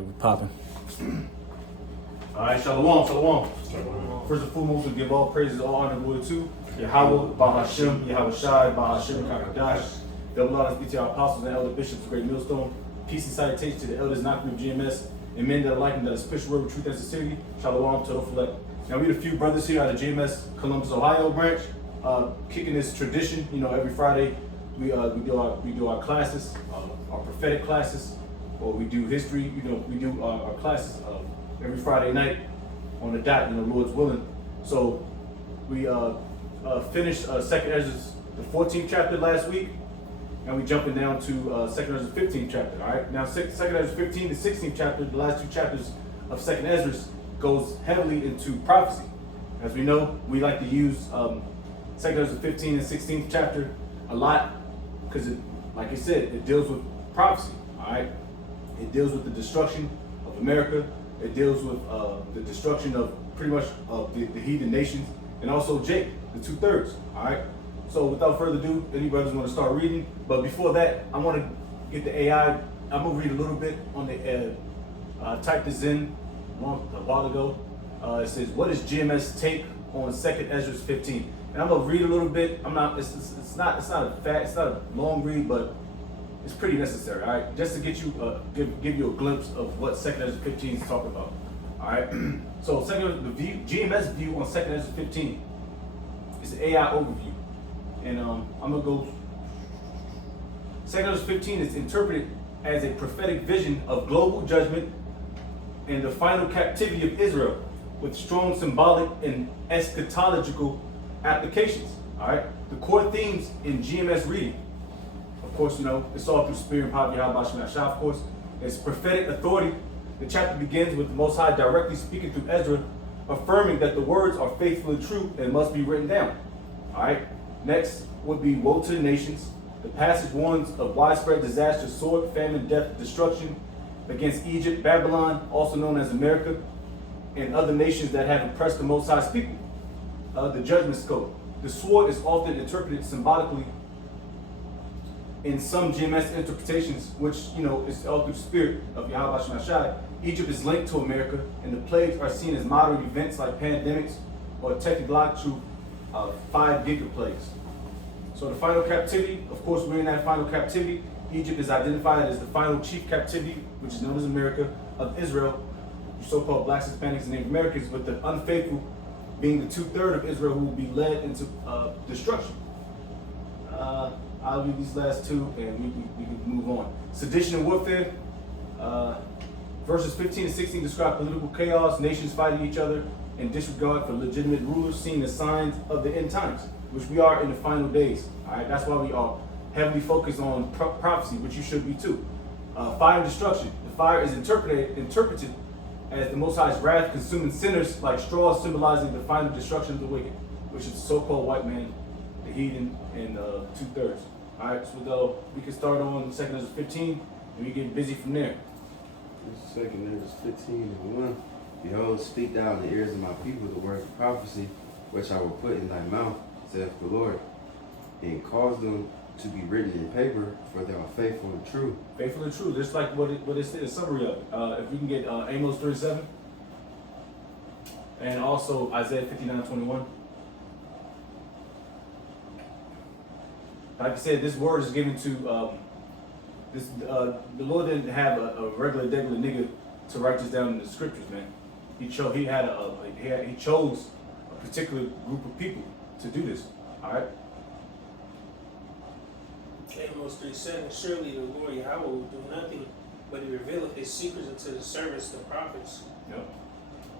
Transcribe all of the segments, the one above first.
Alright, we popping. Alright, shalom, shalom. First and foremost, we give all praises, all honor, and glory to Yahweh, Bahashem, Yahweh Shai, Bahashem, Kakadash. Double honors be to our apostles and elder bishops of Great Millstone. Peace and salutation to the elders, not of GMS, and men that are like them, that are special word of truth and sincerity. Shalom, total select. Now, we have a few brothers here out of GMS Columbus, Ohio branch, kicking this tradition. You know, every Friday we do our classes, our prophetic classes, or we do history. You know, we do our classes every Friday night on the dot, you know, Lord's willing. So we finished Second Esdras, the 14th chapter last week, and we jumping down to Second Esdras, 15th chapter. All right, now Second Esdras 15 to 16th chapter, the last two chapters of Second Esdras goes heavily into prophecy. As we know, we like to use Second Esdras 15 and 16th chapter a lot because, like I said, it deals with prophecy. All right, it deals with the destruction of America. It deals with the destruction of pretty much the heathen nations, and also Jacob, the 2/3. All right. So without further ado, any brothers want to start reading? But before that, I want to get the AI. I'm gonna read a little bit on the. Typed this in a while ago. It says, "What is GMS take on Second Esdras 15?" And I'm gonna read a little bit. I'm not. It's not a long read, but it's pretty necessary, all right? Just to get you, give you a glimpse of what Second Esdras 15 is talking about, all right? So, GMS view on Second Esdras 15 is an AI overview, and I'm gonna go. Second Esdras 15 is interpreted as a prophetic vision of global judgment and the final captivity of Israel, with strong symbolic and eschatological applications, all right? The core themes in GMS reading. Of course, you know, it's all through spirit and power of Yahweh Shem Yahshua, of course. It's prophetic authority. The chapter begins with the Most High directly speaking through Ezra, affirming that the words are faithful and true and must be written down. All right. Next would be woe to the nations. The passage warns of widespread disaster, sword, famine, death, destruction against Egypt, Babylon, also known as America, and other nations that have oppressed the Most High's people. The judgment scope. The sword is often interpreted symbolically in some GMS interpretations, which, you know, is all through spirit of Yahweh Shem Yahshua. Egypt is linked to America, and the plagues are seen as modern events like pandemics or technological 5 gigaplagues. So the final captivity, of course, we're in that final captivity. Egypt is identified as the final chief captivity, which is known as America, of Israel, so-called blacks, Hispanics, and Native Americans, with the unfaithful being the 2/3 of Israel who will be led into destruction. I'll read these last two, and we can move on. Sedition and warfare. Verses 15 and 16 describe political chaos, nations fighting each other, and disregard for legitimate rulers, seen as signs of the end times, which we are in the final days. All right, that's why we are heavily focused on prophecy, which you should be too. Fire and destruction. The fire is interpreted as the Most High's wrath, consuming sinners like straw, symbolizing the final destruction of the wicked, which is the so-called white man, the heathen, and 2/3. All right, so we can start on Second Esdras 15, and we get busy from there. Second Esdras 15 and 1. Behold, speak thou in the ears of my people the words of prophecy, which I will put in thy mouth, saith the Lord, and cause them to be written in paper, for they are faithful and true. Faithful and true, just like what it says, summary of it. If we can get Amos 37, and also Isaiah 59:21. Like I said, this word is given to the Lord didn't have a regular nigga to write this down in the scriptures, man. He chose a particular group of people to do this. All right. Amos 3:7. Surely the Lord Yahweh will do nothing, but He revealeth His secrets unto the servants, the prophets. Yep.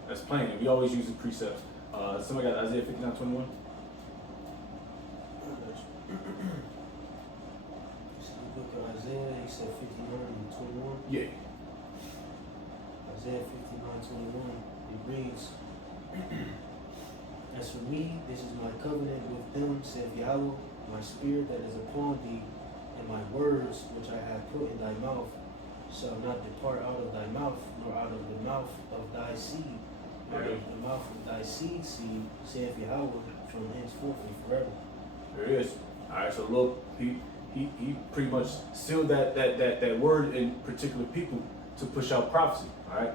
That's plain. And we always use the precepts. Somebody got Isaiah 59:21. Book of Isaiah, he said 59 and 21. Yeah. Isaiah 59:21. It reads, As for me, this is my covenant with them, saith Yahweh, my spirit that is upon thee, and my words which I have put in thy mouth shall not depart out of thy mouth, nor out of the mouth of thy seed, out of the mouth of thy seed, saith Yahweh, from henceforth and forever. There it is. All right. So look, he pretty much sealed that word in particular people to push out prophecy. All right.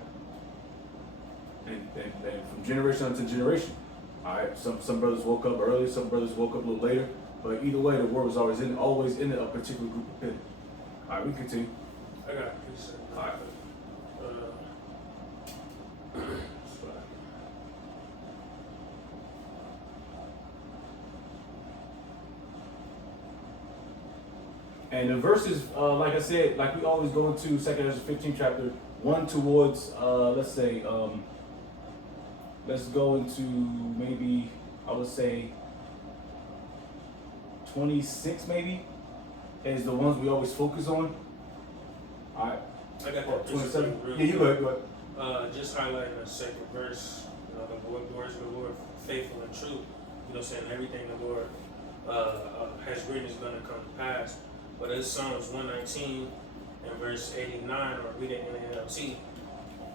And from generation to generation. All right. Some brothers woke up early. Some brothers woke up a little later. But either way, the word was always in a particular group of people. All right. We continue. I got a precept. All right. And the verses, like I said, like we always go into 2 Esdras 15 chapter, one towards, let's go into maybe, I would say, 26 maybe, is the ones we always focus on. All right. I got that 27. real Yeah, you quick. go ahead. Just highlighting the second verse, the words of the Lord, faithful and true. You know what I'm saying? Everything the Lord has written is going to come to pass. But it's Psalms 119 and verse 89, or read it in the NLT.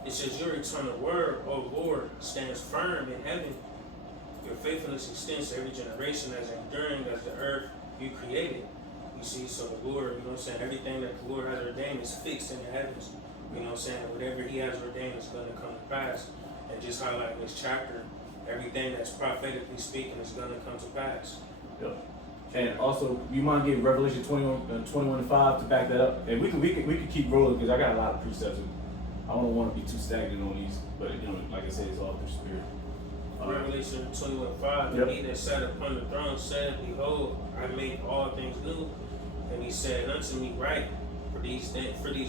It says, your eternal word, O Lord, stands firm in heaven. Your faithfulness extends to every generation, as enduring as the earth you created. You see, so the Lord, you know what I'm saying, everything that the Lord has ordained is fixed in the heavens. You know what I'm saying? Whatever he has ordained is going to come to pass. And just highlighting this chapter, everything that's prophetically speaking is going to come to pass. Yep. And also, you mind giving Revelation 21:5 to back that up? And we could keep rolling because I got a lot of precepts. And I don't want to be too stagnant on these, but you know, like I said, it's all through spirit. Revelation 21:5. Yep. And he that sat upon the throne said, behold, I make all things new. And he said unto me, write, for these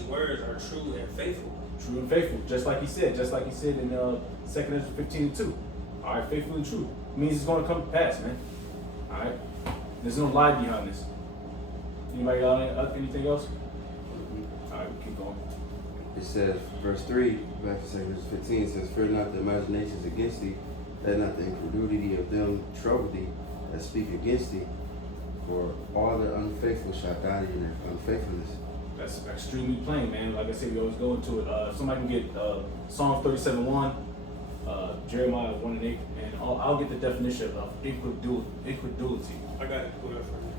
words are true and faithful. True and faithful, just like he said in 2 Esdras 15:2. All right, faithful and true. It means it's going to come to pass, man. All right. There's no lie behind this. Anybody got anything else? All right, we keep going. It says, verse 3, back to 2 Esdras 15, says, fear not the imaginations against thee, let not the incredulity of them trouble thee that speak against thee, for all the unfaithful shall die in their unfaithfulness. That's extremely plain, man. Like I said, we always go into it. Somebody can get Psalm 37:1, Jeremiah 1:8, and I'll get the definition of incredulity. I got it clear for you.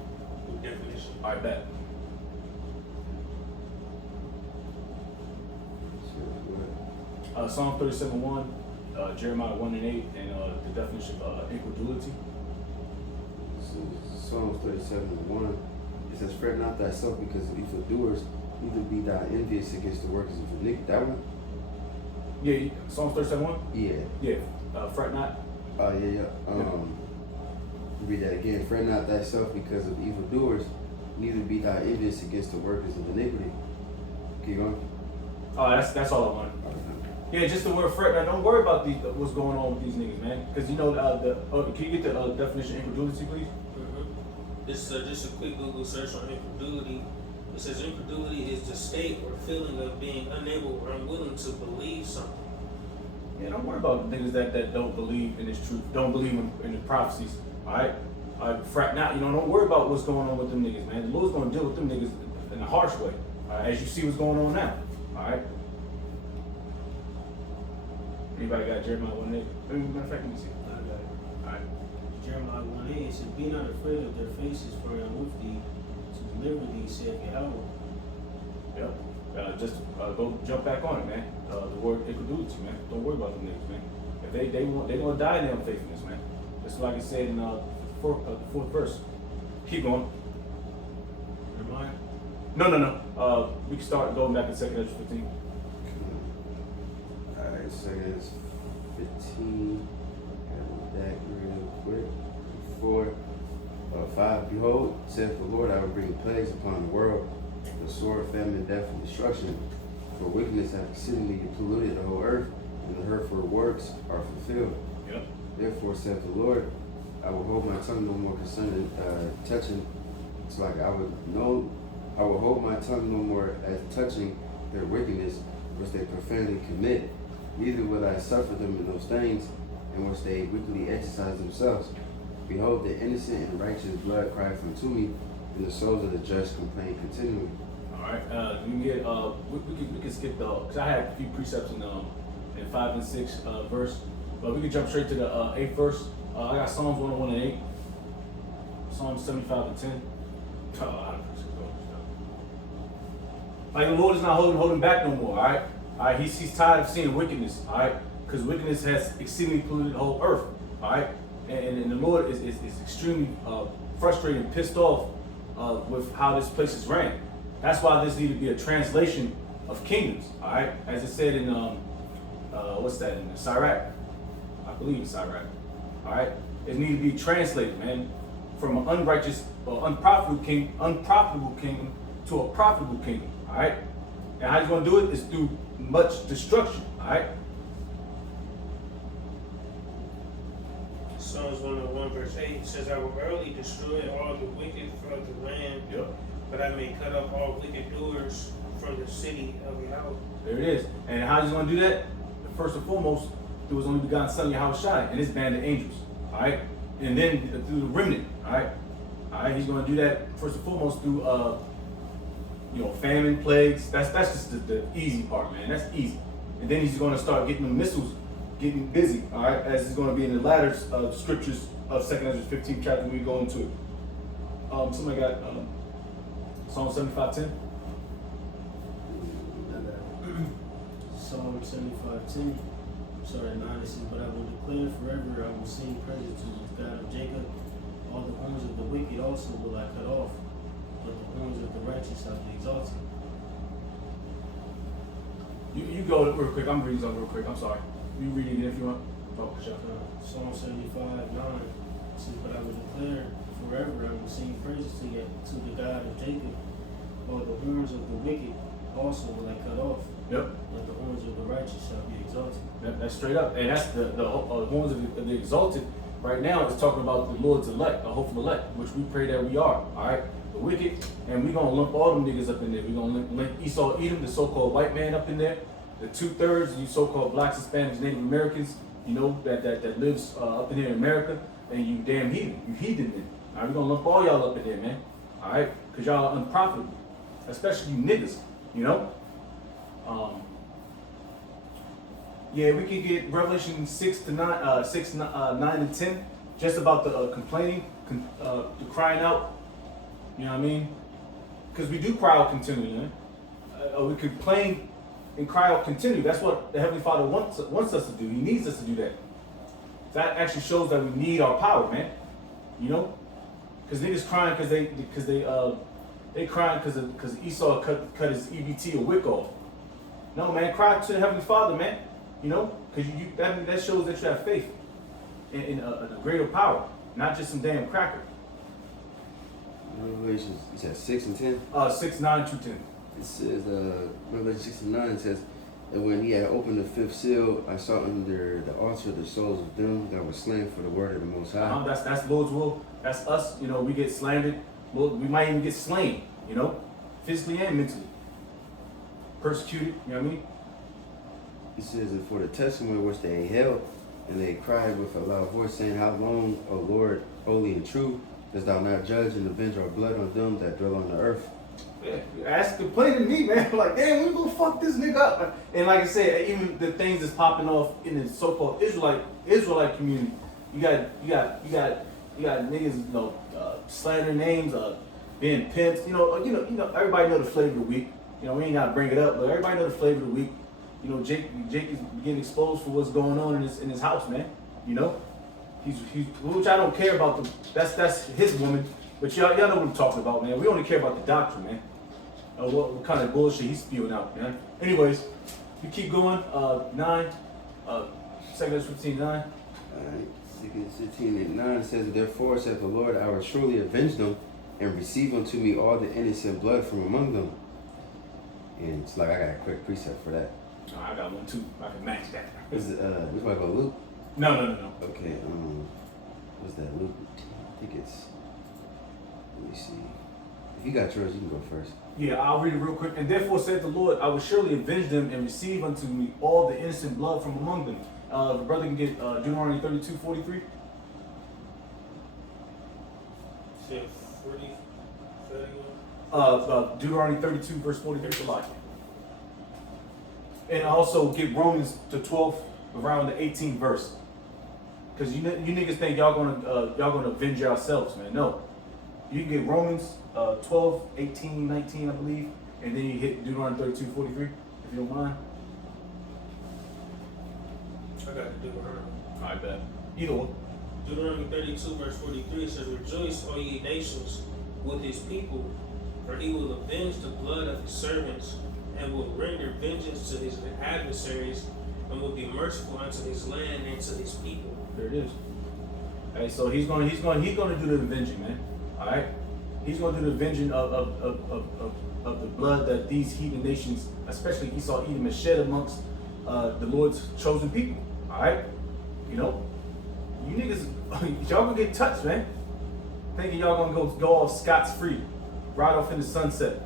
The definition. All right, bet. Psalm 37:1, Jeremiah 1:8, and the definition of incredulity. Psalms 37:1. It says, fret not thyself because of evildoers, neither be thou envious against the workers of iniquity. That one? Yeah, Psalms 37:1? Yeah. Yeah, fret not. Yeah. Read that again. Fret not thyself because of evildoers, neither be thou envious against the workers of iniquity. Keep going. Oh, that's all I wanted. Yeah, just the word fret. Now, don't worry about what's going on with these niggas, man. Because you know, can you get the definition of incredulity, please? This is just a quick Google search on incredulity. It says incredulity is the state or feeling of being unable or unwilling to believe something. Yeah, don't worry about niggas that don't believe in this truth, don't believe in the prophecies. All right, fret not. You know, don't worry about what's going on with them niggas, man. The Lord's gonna deal with them niggas in a harsh way, as you see what's going on now. All right. Anybody got Jeremiah 1:8? Matter of fact, let me see. I got it. All right. Jeremiah 1:8, it says, be not afraid of their faces, for I am with thee to deliver thee, saith Yahweh. Yep. Just go jump back on it, man. The word incredulity, man. Don't worry about them niggas, man. If they gonna die in their unfaithfulness, man. That's like I said in the fourth verse. Keep going. Jeremiah? No. We can start going back to 2 Esdras 15. Alright, 2 Esdras 15. Got that real quick. 5. Behold, saith the Lord, I will bring plagues upon the world, the sword, famine, death, and destruction. For wickedness hath exceedingly polluted the whole earth, and the hurtful works are fulfilled. Yep. Therefore, saith the Lord, I will hold my tongue no more concerning touching. It's like I will hold my tongue no more as touching their wickedness, which they profanely commit. Neither will I suffer them in those things, in which they wickedly exercise themselves. Behold, the innocent and righteous blood crieth unto me, and the souls of the just complain continually. All right. We can get we can skip because I had a few precepts in 5 and 6 verse, but we can jump straight to the 8th verse. I got Psalms 101 and 8, Psalms 75 and 10. Like the Lord is not holding back no more. All right. All right, he's tired of seeing wickedness. All right, because wickedness has exceedingly polluted the whole earth. All right, and the Lord is extremely frustrated and pissed off with how this place is ran. That's why there's need to be a translation of kingdoms. All right, as it said in what's that in Sirach? I believe it's Sirach. All right, it needs to be translated, man, from an unrighteous or unprofitable kingdom to a profitable kingdom. All right, and how you gonna do it is through much destruction. All right. Psalms 101 verse 8 says, I will early destroy all the wicked from the land, Yep. but I may cut off all wicked doers from the city of Yahweh. There it is. And how he's going to do that? First and foremost, through his only begotten son, Yahushua, and his band of angels. All right? And then through the remnant. All right? All right? He's going to do that first and foremost through, famine, plagues. That's just the easy part, man. That's easy. And then he's going to start getting the missiles, getting busy. All right? As is going to be in the latter scriptures of 2 Esdras 15 chapter, we go into it. Somebody got Psalm 75:10. Psalm 75:10. Sorry, 9. It says, but I will declare forever, I will sing praises to the God of Jacob. All the horns of the wicked also will I cut off, but the horns of the righteous I will exalt. You go real quick. I'm reading something real quick. I'm sorry. You read it if you want. Oh, sure. Psalm 75:9. It says, but I will declare forever, I will sing praises to the God of Jacob. All the horns of the wicked also will I cut off, Yep. but the horns of the righteous shall be exalted. That's straight up. And that's the horns of the exalted right now is talking about the Lord's elect, the hopeful elect, which we pray that we are. All right. The wicked. And we're going to lump all them niggas up in there. We're going to link Esau, Edom, the so-called white man up in there. The 2/3, you so-called blacks, Hispanics, Native Americans, that lives up in here in America. And you damn heathen. You heathen then. All right. We're going to lump all y'all up in there, man. All right. Because y'all are unprofitable. Especially you niggas. Yeah, we can get Revelation 6 to 9, 9 and 10, just about the complaining, the crying out. You know what I mean? Because we do cry out continually, man. We complain and cry out continually. That's what the Heavenly Father wants us to do. He needs us to do that. That actually shows that we need our power, man. Because niggas crying because they crying because Esau cut his EBT or wick off. No, man, cry to the Heavenly Father, man. Because that shows that you have faith in a greater power, not just some damn cracker. Revelation, you said 6 and 10? 6, 9, 2, 10. It says, Revelation 6 and 9 says, and when he had opened the fifth seal, I saw under the altar the souls of them that were slain for the word of the Most High. That's Lord's will. That's us. We get slandered. Lord, we might even get slain, physically and mentally. Persecuted, you know what I mean? It says, and for the testimony which they held, and they cried with a loud voice, saying, how long, O Lord, holy and true, dost thou not judge and avenge our blood on them that dwell on the earth? Yeah, complaining to me, man. Like, damn, we gonna fuck this nigga up. And like I said, even the things that's popping off in the so-called Israelite community, you got niggas, slandering names, being pimps. Everybody know the flavor of the week. We ain't gotta bring it up, but everybody know the flavor of the week. Jake is getting exposed for what's going on in his house, man. He's which I don't care about. That's his woman, but y'all know what I'm talking about, man. We only care about the doctrine, man. What kind of bullshit he's spewing out, man. Anyways, we keep going. 9, 2 Esdras 15, 9. Alright, 15 and 9 says, therefore saith the Lord, I will surely avenge them, and receive unto me all the innocent blood from among them. And it's like I got a quick precept for that. Oh, I got one too. I can match that. Is it which one about Luke? No. Okay, what's that? Luke? I think it's, let me see. If you got yours, you can go first. Yeah, I'll read it real quick. And therefore said the Lord, I will surely avenge them and receive unto me all the innocent blood from among them. The brother can get Deuteronomy 32:43. Say 40, 31. Deuteronomy 32 verse 43 for life. And also get Romans to 12 around the 18th verse. Because you niggas think y'all gonna avenge yourselves, man. No. You can get Romans 12, 18, 19, I believe, and then you hit Deuteronomy 32:43, if you don't mind. I got to Deuteronomy. I bet. Either one. Deuteronomy 32, verse 43 says, Rejoice, O ye nations, with his people, for he will avenge the blood of his servants, and will render vengeance to his adversaries, and will be merciful unto his land and to his people. There it is. Hey, so he's gonna do the avenging, man. All right, he's gonna do the avenging of the blood that these heathen nations, especially Esau, Edom, has shed amongst the Lord's chosen people. All right, you know, you niggas, y'all gonna get touched, man. Thinking y'all gonna go off scotch free, right off in the sunset.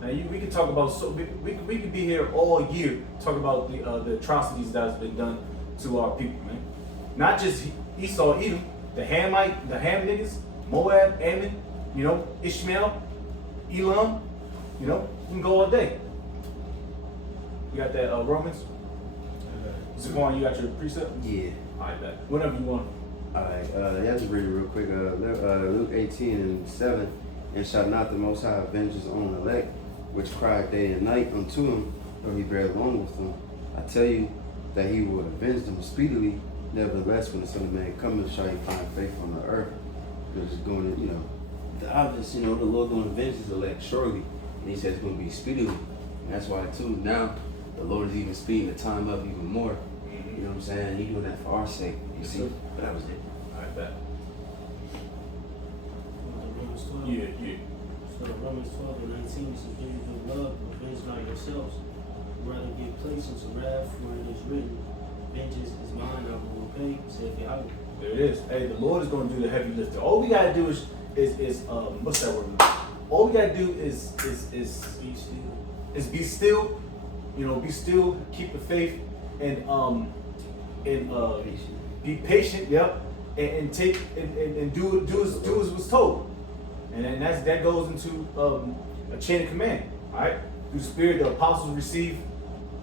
Now we could talk about we could be here all year talking about the atrocities that has been done to our people, man. Not just Esau, Edom, the Ham niggas, Moab, Ammon, you know, Ishmael, Elam, you know, you can go all day. You got that Romans? Zaquan, you got your precept? Yeah. I bet. Whenever you want. Alright, you have to read it real quick. Luke 18:7, and shall not the Most High avenge his own elect, which cry day and night unto him, though he bear long with them? I tell you that he will avenge them speedily. Nevertheless, when the Son of Man cometh, shall he find faith on the earth? Because it's going to, you know, the obvious, you know, the Lord going to avenge his elect surely, and he says it's going to be speedily. And that's why too now the Lord is even speeding the time up even more. You know what I'm saying? He doing that for our sake. You see? But that was it. I bet. Romans 12. Yeah. So Romans 12 and 19 says, "Do you do love, avenge not yourselves, rather give place unto wrath, for it is written, vengeance is mine, I will repay, saith Yahweh." There it is. Hey, the Lord is going to do the heavy lifting. All we gotta do is what's that word? All we gotta do is be still. You know, be still, keep the faith, and be patient. Yep, and take and do as was told, and then that goes into a chain of command. All right, through the Spirit, the apostles receive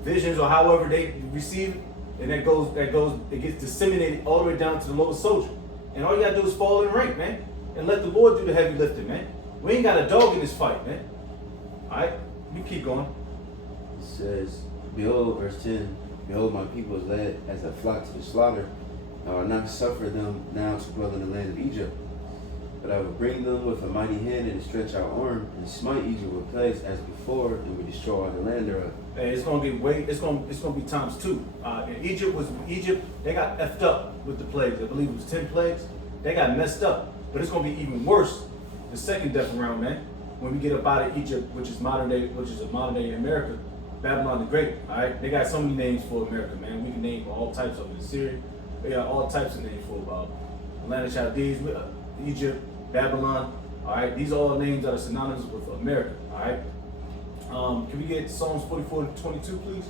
visions or however they receive it. And it gets disseminated all the way down to the lowest soldier. And all you gotta do is fall in rank, man. And let the Lord do the heavy lifting, man. We ain't got a dog in this fight, man. Alright? You keep going. It says, Behold, verse 10, Behold, my people is led as a flock to the slaughter. I will not suffer them now to dwell in the land of Egypt. But I will bring them with a mighty hand and a stretch out arm, and smite Egypt with plagues as before, and will destroy all the land thereof. Hey, it's gonna be times two. And Egypt, they got effed up with the plagues. I believe it was 10 plagues. They got messed up. But it's gonna be even worse the second death round, man. When we get up out of Egypt, which is a modern day America, Babylon the Great. Alright? They got so many names for America, man. We can name all types of it. Syria, they got all types of names for Atlanta Chaldees, Egypt, Babylon. Alright, these are all names that are synonymous with America. Alright. Can we get Psalms 44:22, please?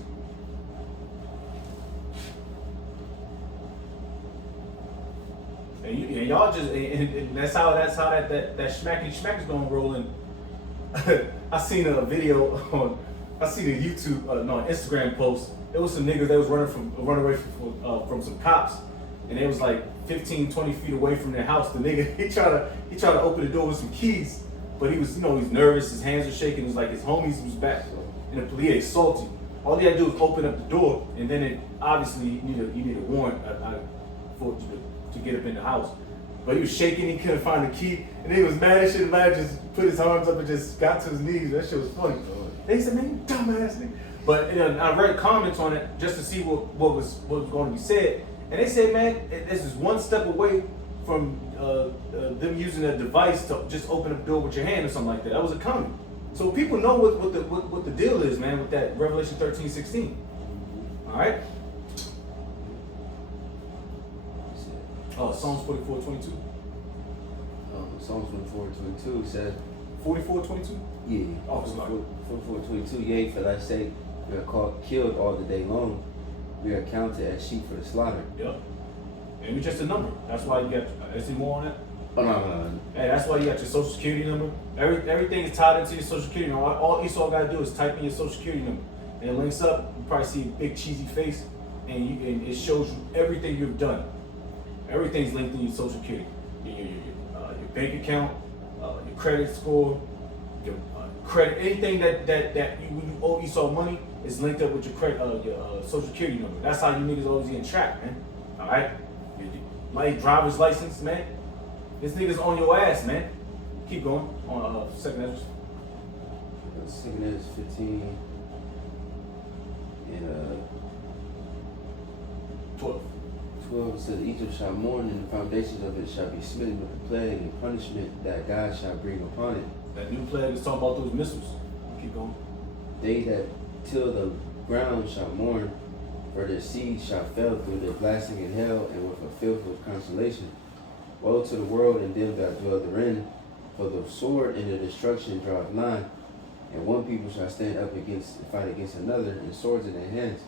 And y'all just and that's how that schmacky schmack is gonna roll in. I seen a video a Instagram post. It was some niggas that was running away from some cops, and they was like 15, 20 feet away from their house. The nigga he tried to open the door with some keys, but he was, you know, he's nervous, his hands were shaking. It was like his homies was back, and the police salty. All he had to do was open up the door, and then it obviously you need a warrant for to get up in the house. But he was shaking, he couldn't find the key, and he was mad as shit. Man just put his arms up and just got to his knees. That shit was funny. They said, "Man, you dumbass nigga." But I read comments on it just to see what was going to be said, and they said, "Man, this is one step away from them using a device to just open up the door with your hand or something like that." That was a comment. So people know what the deal is, man, with that Revelation 13:16. All right. Oh, Psalms 44:22. Psalms 44:22 says, 44:22. yeah. Oh, sorry. 44:22. Yea, for thy sake we are killed all the day long. We are counted as sheep for the slaughter. Yep. And it's just a number. That's why you got. Is there more on that? Oh, no. Hey, that's why you got your social security number. Everything is tied into your social security number. All Esau gotta do is type in your social security number, and it links up. You probably see a big cheesy face, and it shows you everything you've done. Everything's linked in your social security, your bank account, your credit score, your credit, anything that when you owe Esau money, is linked up with your social security number. That's how you niggas always getting tracked, man. All right, my driver's license, man. This nigga's on your ass, man. Keep going on second Esdras. Second Esdras 15 and 12. 12 says, Egypt shall mourn, and the foundations of it shall be smitten with the plague and punishment that God shall bring upon it. That new plague is talking about those missiles. Keep going. They that till the ground shall mourn, for their seed shall fail through their blasting in hell, and with a filth of consolation. Woe to the world and them that dwell therein, for the sword and the destruction draweth nigh, and one people shall stand up against and fight against another, and swords in their hands.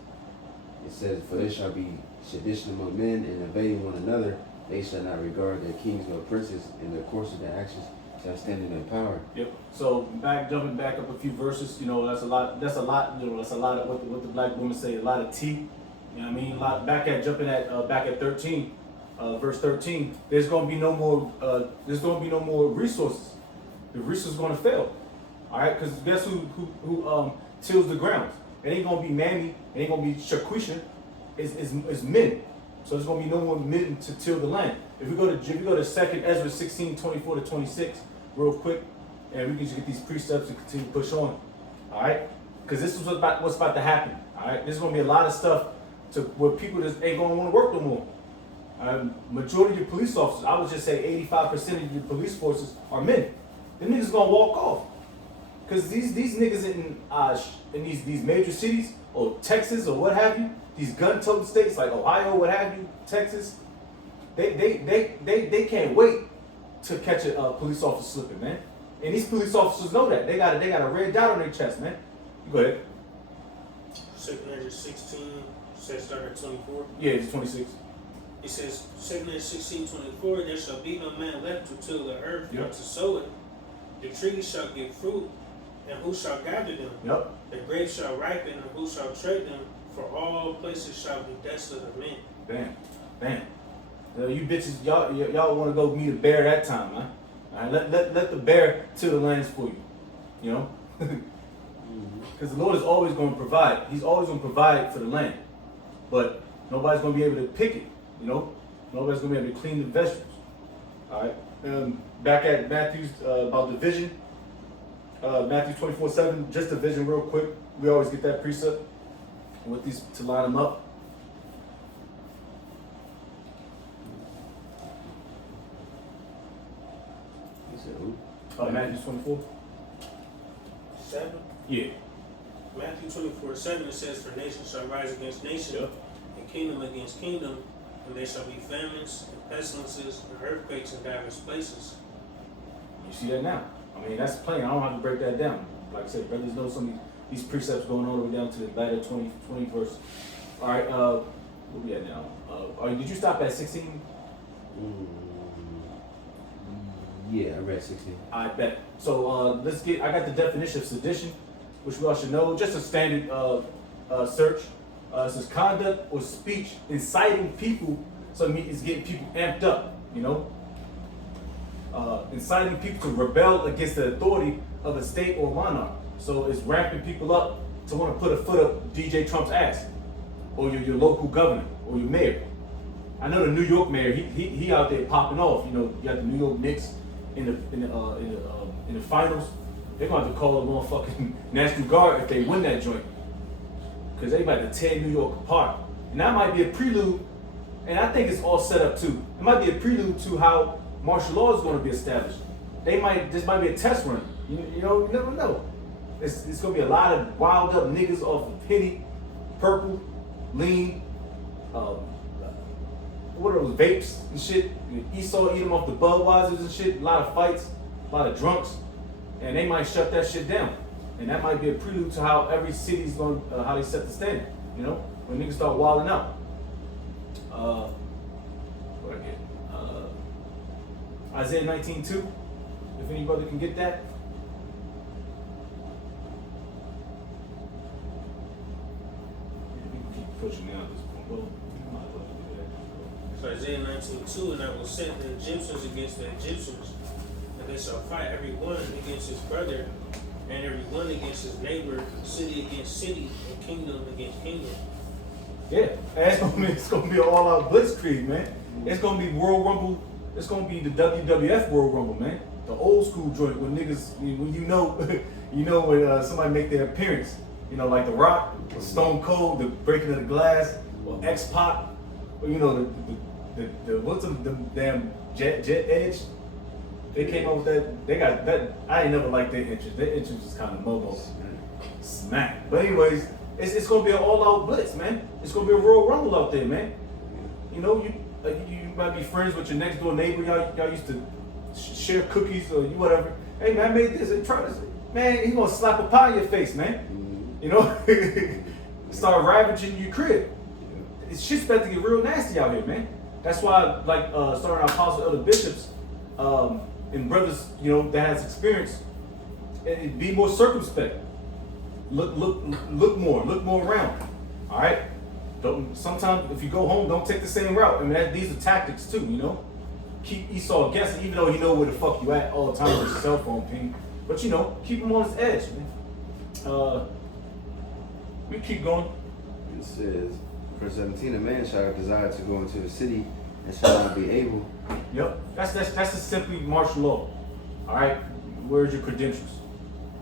It says, for there shall be sedition among men, and invading one another. They shall not regard their kings nor princes, and the course of their actions shall stand in their power. Yep. So jumping back up a few verses, you know, that's a lot, you know, that's a lot of what the black women say, a lot of tea. You know what I mean? Back at 13, verse 13, there's gonna be no more resources. The resources are gonna fail. All right, because guess who tills the ground? It ain't gonna be Mammy, it ain't gonna be Shaquisha, it's men. So there's gonna be no more men to till the land. If we go to second Esdras 16, 24 to 26, real quick, and we can just get these precepts and continue to push on. All right, because this is what's about to happen. All right, there's gonna be a lot of stuff to where people just ain't gonna want to work no more. Majority of your police officers, I would just say 85% of your police forces are men. Them niggas gonna walk off. Cause these niggas in these major cities or Texas or what have you, these gun-toting states like Ohio, what have you, Texas, they can't wait to catch a police officer slipping, man. And these police officers know that. They got a red dot on their chest, man. Go ahead. Second Esdras 16 says start at 24. Yeah, it's 26. It says, Second Esdras 16:24, there shall be no man left to till the earth, Yep. nor to sow it. The trees shall give fruit, and who shall gather them? Yep. The grapes shall ripen, and who shall tread them? For all places shall be desolate of men. Bam. You bitches, y'all want to go meet a bear that time, man. All right, let the bear till the lands for you. You know? Because the Lord is always going to provide. He's always going to provide for the land. But nobody's going to be able to pick it. You know? Nobody's going to be able to clean the vegetables. All right? Back at Matthew's about division. Matthew 24:7, just division real quick. We always get that precept with these to line them up. He said, who? Matthew 24. 7. Yeah. Matthew 24:7, it says, for nation shall rise against nation, Yep. and kingdom against kingdom, and there shall be famines, and pestilences, and earthquakes in diverse places. You see that now. I mean, that's plain. I don't have to break that down. Like I said, brothers know some of these precepts going all the way down to the latter 20 verse. All right, where we at now? Did you stop at 16? Yeah, I read 16. I bet. So I got the definition of sedition, which we all should know. Just a standard search. It says conduct or speech inciting people, so it's getting people amped up, you know? Inciting people to rebel against the authority of a state or monarch. So it's ramping people up to want to put a foot up DJ Trump's ass, or your local governor, or your mayor. I know the New York mayor, he out there popping off. You know, you got the New York Knicks in the finals. They're going to have to call the motherfucking National Guard if they win that joint, because they about to tear New York apart. And that might be a prelude, and I think it's all set up too. It might be a prelude to how martial law is going to be established. This might be a test run. You know, you never know. It's going to be a lot of wild up niggas off of Penny, Purple, Lean, what are those vapes and shit? Esau eat them off the Budweisers and shit. A lot of fights, a lot of drunks, and they might shut that shit down. And that might be a prelude to how every city's going, how they set the standard. You know, when niggas start wilding out. What I get? Isaiah 19:2. If anybody can get that. We can keep pushing now at this point. Well, we might as well do that. So Isaiah 19:2, and I will set the Egyptians against the Egyptians, and they shall fight every one against his brother, and every one against his neighbor, city against city, and kingdom against kingdom. Yeah, and it's gonna be an all-out blitzkrieg, man. It's gonna be World Rumble. It's gonna be the WWF World Rumble, man. The old school joint when niggas, when you know when somebody make their appearance, like The Rock, or Stone Cold, the breaking of the glass, or X-Pac, or the what's the damn Jet Edge. They came up with that. They got that. I ain't never liked their entrance. Their entrance was kind of mobo, smack. But anyways, it's gonna be an all-out blitz, man. It's gonna be a Royal Rumble out there, man. You might be friends with your next door neighbor. Y'all used to share cookies or whatever. Hey man, I made this. And try this. Man, he gonna slap a pie in your face, man. Start ravaging your crib. It's shit's about to get real nasty out here, man. That's why, starting our apostle elder bishops, and brothers, that has experience, be more circumspect. Look more around. All right. Sometimes if you go home, don't take the same route. I mean, these are tactics too. Keep Esau guessing, even though he know where the fuck you at all the time with your cell phone ping. But keep him on his edge, man. We keep going. It says, verse 17, a man shall desire to go into the city and shall not be able. Yep, that's just simply martial law. All right, where's your credentials?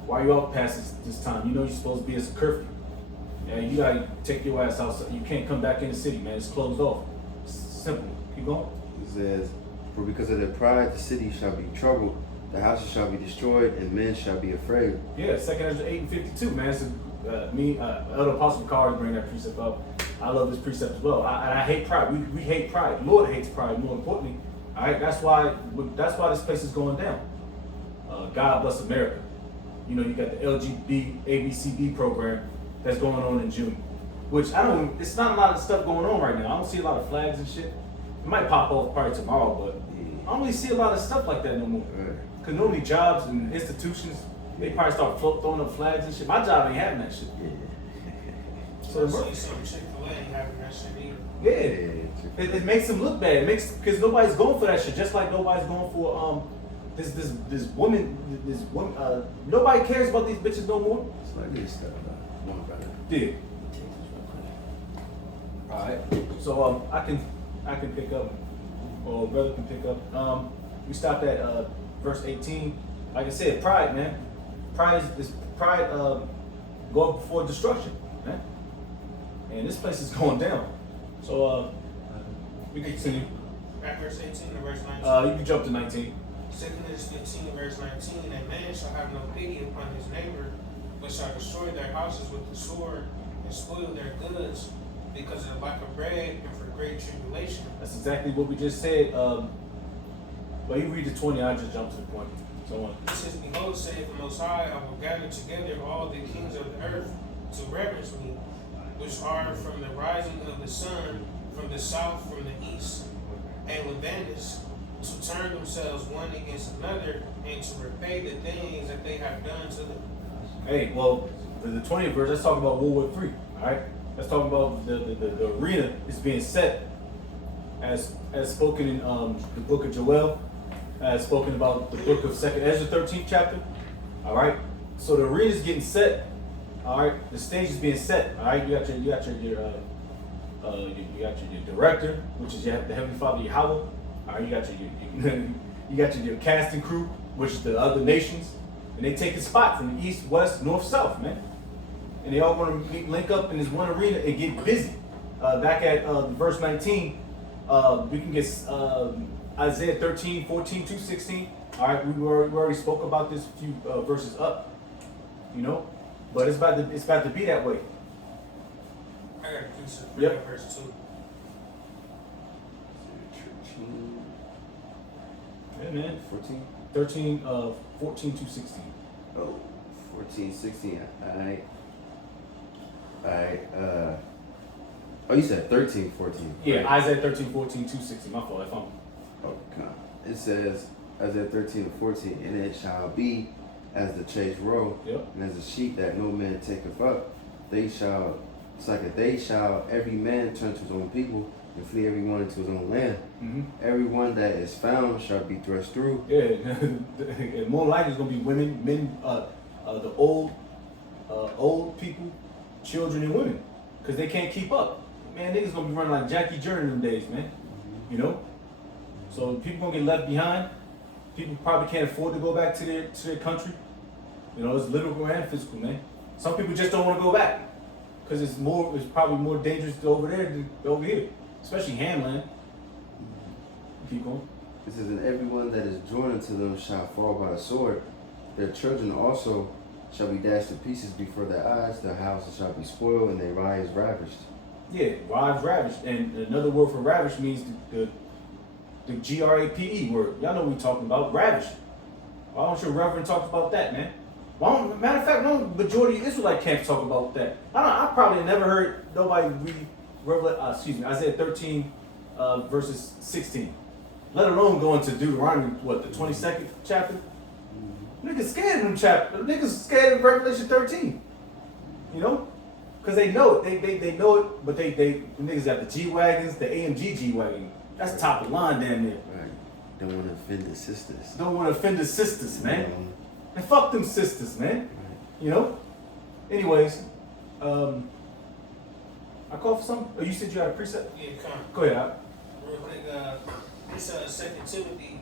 Why are you out past this time? You're supposed to be as a curfew. Yeah, you gotta take your ass outside. You can't come back in the city, man. It's closed off. It's simple. Keep going. It says, for because of their pride, the city shall be troubled, the houses shall be destroyed, and men shall be afraid. Yeah, 2nd Esdras 8:52, man. It's Elder Apostle Carr bring that precept up. I love this precept as well. I hate pride. We hate pride. The Lord hates pride. More importantly, all right. That's why this place is going down. God bless America. You got the LGBT ABCD program that's going on in June, which it's not a lot of stuff going on right now. I don't see a lot of flags and shit. It might pop off probably tomorrow, but I don't really see a lot of stuff like that no more. Because normally jobs and institutions, they probably start throwing up flags and shit. My job ain't having that shit. So I see some Chick-fil-A ain't having that shit either. Yeah, it makes them look bad. It makes, because nobody's going for that shit. Just like nobody's going for this woman. Nobody cares about these bitches no more. It's like this stuff. One better. Yeah. All right. So I can pick up, or brother can pick up. We stopped at verse 18. Like I said, pride, man. Pride go before destruction, man. And this place is going down. So we can continue. At verse 18 to verse 19. You can jump to 19. 2 Corinthians 15 verse 19. A man shall have no pity upon his neighbor, but shall destroy their houses with the sword and spoil their goods because of the lack of bread and for great tribulation. That's exactly what we just said. But you read the 20, I just jumped to the point. So on. It says, behold, saith the Most High, I will gather together all the kings of the earth to reverence me, which are from the rising of the sun, from the south, from the east, and Lebanus, to turn themselves one against another, and to repay the things that they have done to them. Hey, well, the 20th verse, let's talk about World War III, all right? Let's talk about the arena is being set as spoken in the book of Joel, as spoken about the book of 2nd Ezra 13th chapter, all right? So the arena is getting set, all right? The stage is being set, all right? You got your director, which is the Heavenly Father Yahweh, all right? You got your casting crew, which is the other nations, and they take a spot from the east, west, north, south, man. And they all want to link up in this one arena and get busy. Back at verse 19, we can get Isaiah 13, 14 to 16. All right, we already spoke about this a few verses up, but it's about to be that way. I got a precept for Yep. verse 2. Yeah, man. 14? 13, 14 to 16. Oh, 14, 16. Alright. Oh, you said 13, 14. Yeah, right? Isaiah 13, 14 to 16. My fault, if I'm... Oh, come on. It says, Isaiah 13 and 14, and it shall be as the chased roe, Yep. and as a sheep that no man taketh up. They shall every man turn to his own people, and flee every one into his own land. Mm-hmm. Every one that is found shall be thrust through. Yeah, and more likely it's gonna be women, men, the old people, children, and women, because they can't keep up. Man, niggas gonna be running like Jackie Journey in them days, man. You know? So people gonna get left behind. People probably can't afford to go back to their country. You know, it's literal and physical, man. Some people just don't want to go back because it's probably more dangerous over there than over here, especially Hamland. Keep going. It says, and everyone that is joined unto them shall fall by the sword. Their children also shall be dashed to pieces before their eyes. Their houses shall be spoiled, and their wives ravished. Yeah, wives ravished. And another word for ravished means the GRAPE word. Y'all know what we talking about, ravished. Why don't your reverend talk about that, man? Matter of fact, no majority of Israelite camps talk about that. I probably never heard nobody read Isaiah 13 verses 16. Let alone go into Deuteronomy, the 22nd chapter? Niggas scared of them chapter. Niggas scared of Revelation 13. You know? Because they know it. They know it, but the niggas got the G-Wagons, the AMG G-Wagon. That's top of the line damn near. Right. Don't want to offend the sisters. Don't want to offend the sisters, man. And fuck them sisters, man. Right. You know? Anyways, I called for something? Oh, you said you had a preset? Yeah, come. Go ahead, Al. Real quick, this 2 Timothy,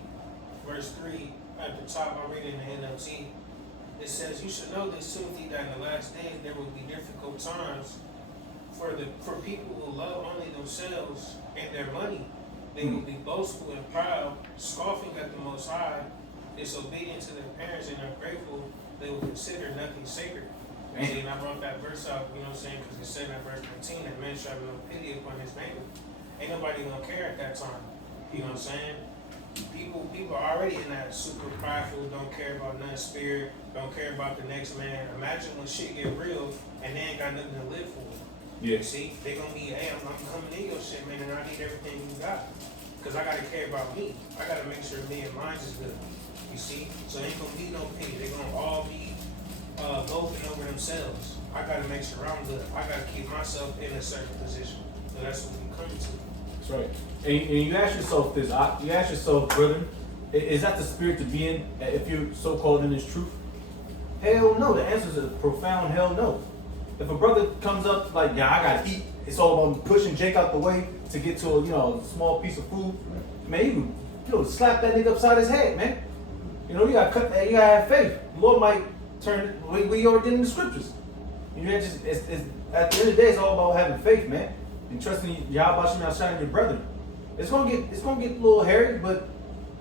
verse 3, at the top, I'm reading the NLT. It says, you should know this, Timothy, that in the last days there will be difficult times for people who love only themselves and their money. They will be boastful and proud, scoffing at the Most High, disobedient to their parents and ungrateful. They will consider nothing sacred. See, and I brought that verse out, you know what I'm saying, because it said in verse 19 that man shall have no pity upon his neighbor. Ain't nobody gonna care at that time. You know what I'm saying? People are already in that super prideful, don't care about nothing spirit, don't care about the next man. Imagine when shit get real and they ain't got nothing to live for. Yeah. See, they gonna be, hey, I'm coming in your shit, man, and I need everything you got. Cause I gotta care about me. I gotta make sure me and mine is good. You see? So ain't gonna be no pity. They gonna all be voting over themselves. I gotta make sure I'm good. I gotta keep myself in a certain position. So that's what we come to. That's right. And you ask yourself this, you ask yourself, brother, is that the spirit to be in if you're so-called in this truth? Hell no. The answer is a profound hell no. If a brother comes up like, yeah, I gotta eat, it's all about pushing Jake out the way to get to a small piece of food, man, you slap that nigga upside his head, man. You gotta have faith. The Lord might turn, we already did in the scriptures. It's at the end of the day, it's all about having faith, man. And trusting Yahweh Shem Yahshua, your brother. It's gonna get a little hairy, but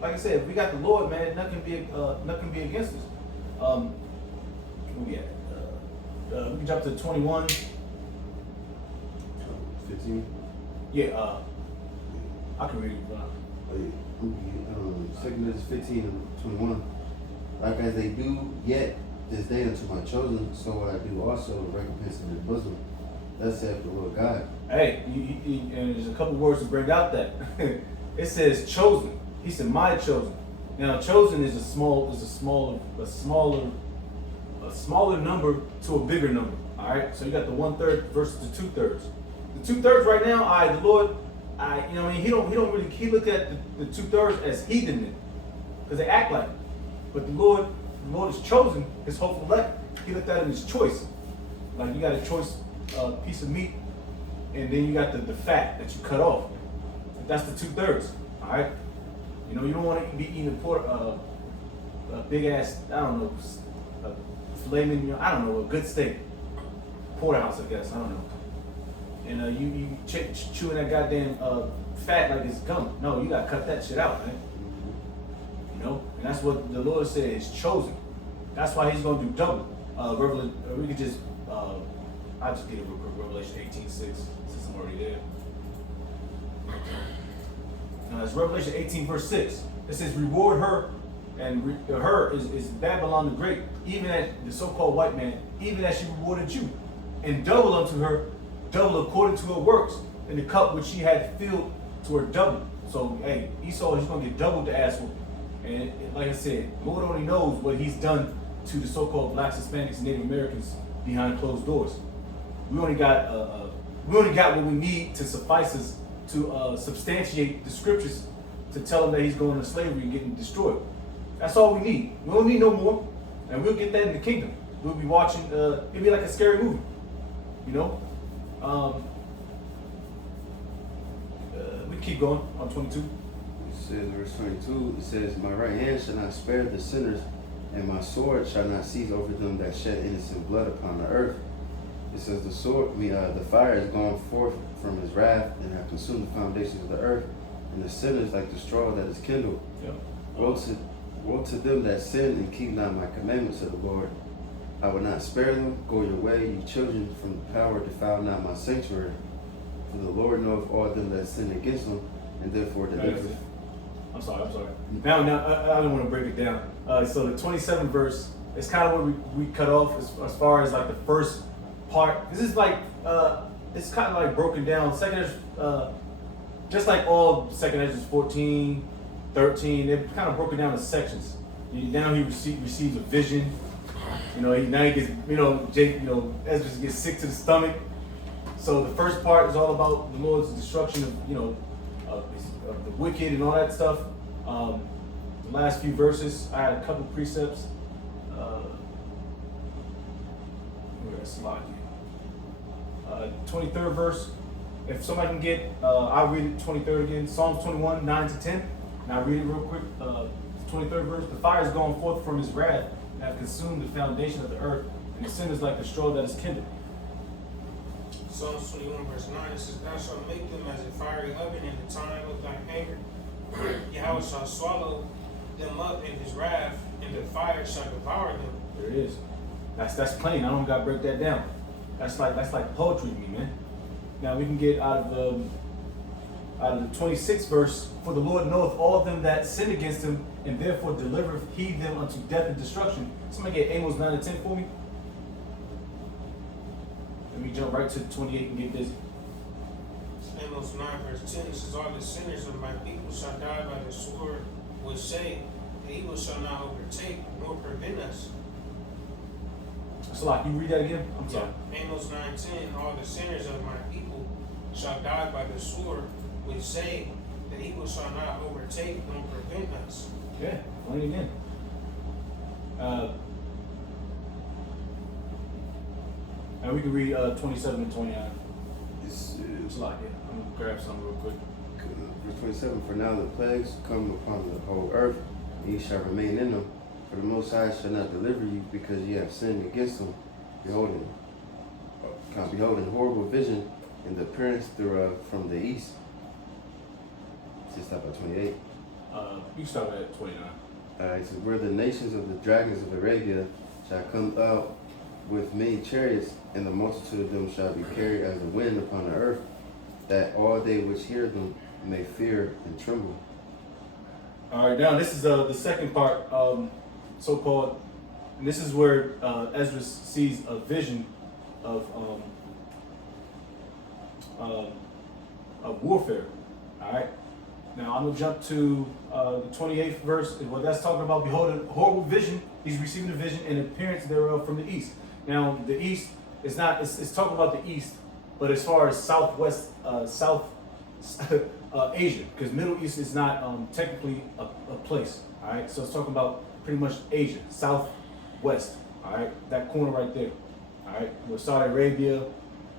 like I said, if we got the Lord, man, nothing can be against us. Where we at? We can jump to 21. 15. Yeah, I can read it. Second is 15 and 21. Like as they do yet this day unto my chosen, so what I do also in recompense of their bosom. Thus saith the Lord God. Hey, and there's a couple words to bring out that. It says chosen. He said my chosen. Now chosen is a smaller number to a bigger number. All right. So you got the 1/3 versus the 2/3. The 2/3 right now, the Lord, he looked at the 2/3 as heathen because they act like it. But the Lord is chosen, his hopeful elect. He looked at it as choice. Like you got a choice piece of meat, and then you got the fat that you cut off. That's the 2/3. All right. You don't want to be eating a big ass, a filet mignon, a good steak, porterhouse, I guess, I don't know. And you chewing that goddamn fat like it's gum. No, you gotta cut that shit out, man. And that's what the Lord said is chosen. That's why He's gonna do double. We could just, I'll just get it real quick. Revelation 18:6, since I'm already there. It's Revelation 18 verse 6. It says, reward her, and her is Babylon the Great, even as the so-called white man, even as she rewarded you, and double unto her, double according to her works, in the cup which she had filled to her double. So, hey, Esau, he's going to get double the ass whooping. And like I said, Lord only knows what he's done to the so-called blacks, Hispanics, and Native Americans behind closed doors. We only got what we need to suffice us to substantiate the scriptures to tell them that he's going to slavery and getting destroyed. That's all we need. We don't need no more, and we'll get that in the kingdom. we'll be watching. It'll be like a scary movie, you know. We keep going on 22. It says, verse 22, it says, my right hand shall not spare the sinners, and my sword shall not cease over them that shed innocent blood upon the earth. It says, the fire is gone forth from his wrath, and have consumed the foundations of the earth, and the sinners like the straw that is kindled. Yep. Woe to them that sin and keep not my commandments of the Lord. I will not spare them. Go your way, you children, from the power, defile not my sanctuary. For the Lord knoweth all them that sin against him, and therefore deliver. I'm sorry. Now, I don't want to break it down. So the 27th verse is kind of where we cut off as far as like the first part. This is like, it's kind of like broken down. Second, just like all Second Esdras 14, 13, they're kind of broken down in sections. Now he receives a vision. Now he gets, Esdras gets sick to the stomach. So the first part is all about the Lord's destruction of the wicked and all that stuff. The last few verses, I had a couple precepts. Where's that slide here? 23rd verse. If somebody can get, I'll read it 23rd again. Psalms 21, 9 to 10. And I'll read it real quick. 23rd verse. The fire is gone forth from his wrath and have consumed the foundation of the earth, and the sin is like the straw that is kindled. Psalms 21 verse 9, it says, thou shalt make them as a fiery oven in the time of thy anger. Yahweh shall swallow them up in his wrath, and the fire shall devour them. There it is. That's plain. I don't gotta break that down. That's like poetry to me, man. Now we can get out of the 26th verse. For the Lord knoweth all of them that sin against him, and therefore delivereth he them unto death and destruction. Somebody get Amos 9 and 10 for me. Let me jump right to 28 and get busy. Amos 9 verse 10, it says, all the sinners of my people shall die by the sword, which say, the evil shall not overtake nor prevent us. So like, you read that again? I'm sorry. Amos 9:10, all the sinners of my people shall die by the sword, which say, the evil shall not overtake nor prevent us. Yeah, only again. And we can read 27 and 29. It's like it. I'm gonna grab some real quick. Verse 27, for now the plagues come upon the whole earth, and ye shall remain in them. For the Most High shall not deliver you, because ye have sinned against him. Beholding horrible vision, and the appearance thereof from the east. Just stop at 28. You can start at 29. It says, where the nations of the dragons of Arabia shall come out with many chariots, and the multitude of them shall be carried as the wind upon the earth, that all they which hear them may fear and tremble. All right, now this is the second part, so-called, and this is where Esdras sees a vision of warfare. All right. Now I'm gonna jump to the 28th verse. What that's talking about, behold, a horrible vision. He's receiving a vision and appearance thereof from the east. Now the east is not. It's talking about the east, but as far as southwest, South Asia, because Middle East is not technically a place. All right. So it's talking about pretty much Asia, southwest. All right, that corner right there. All right, with Saudi Arabia,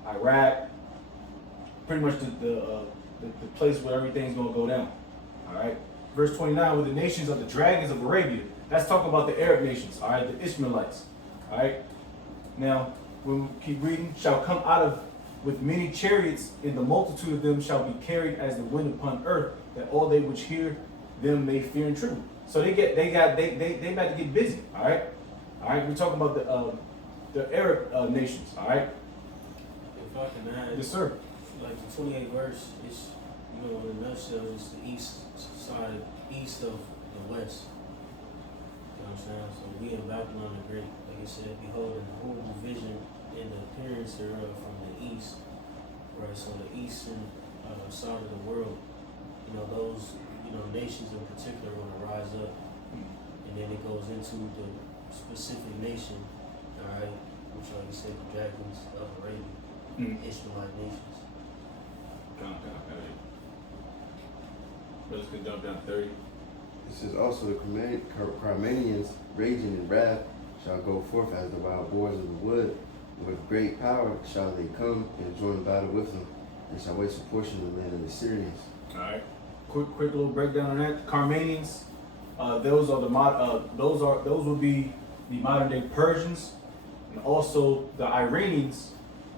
Iraq, pretty much the place where everything's gonna go down. All right, verse 29, with the nations of the dragons of Arabia. That's talking about the Arab nations. All right, the Ishmaelites. All right. Now, when we keep reading, shall come out of with many chariots, and the multitude of them shall be carried as the wind upon earth, that all they which hear them may fear and tremble. So they about to get busy. All right. All right, we're talking about the Arab nations. All right. If I can add, Yes, sir. like the 28th verse is, in a nutshell, it's the east side, east of the west. You know what I'm saying? So we in Babylon the Great, like I said, beholding the horrible vision and the appearance thereof from the east. Right, so the eastern side of the world, those, nations in particular are going to rise up. And then it goes into the specific nation, all right, which, like you said, the dragons of Arabia, Ishmaelite nations. Brothers can jump down 30. This is also the Carmanians raging in wrath shall go forth as the wild boars of the wood. With great power shall they come and join battle with them, and shall waste a portion of the land of the Syrians. All right. Quick little breakdown on that. The Carmanians, those would be the modern day Persians, and also the Iranians,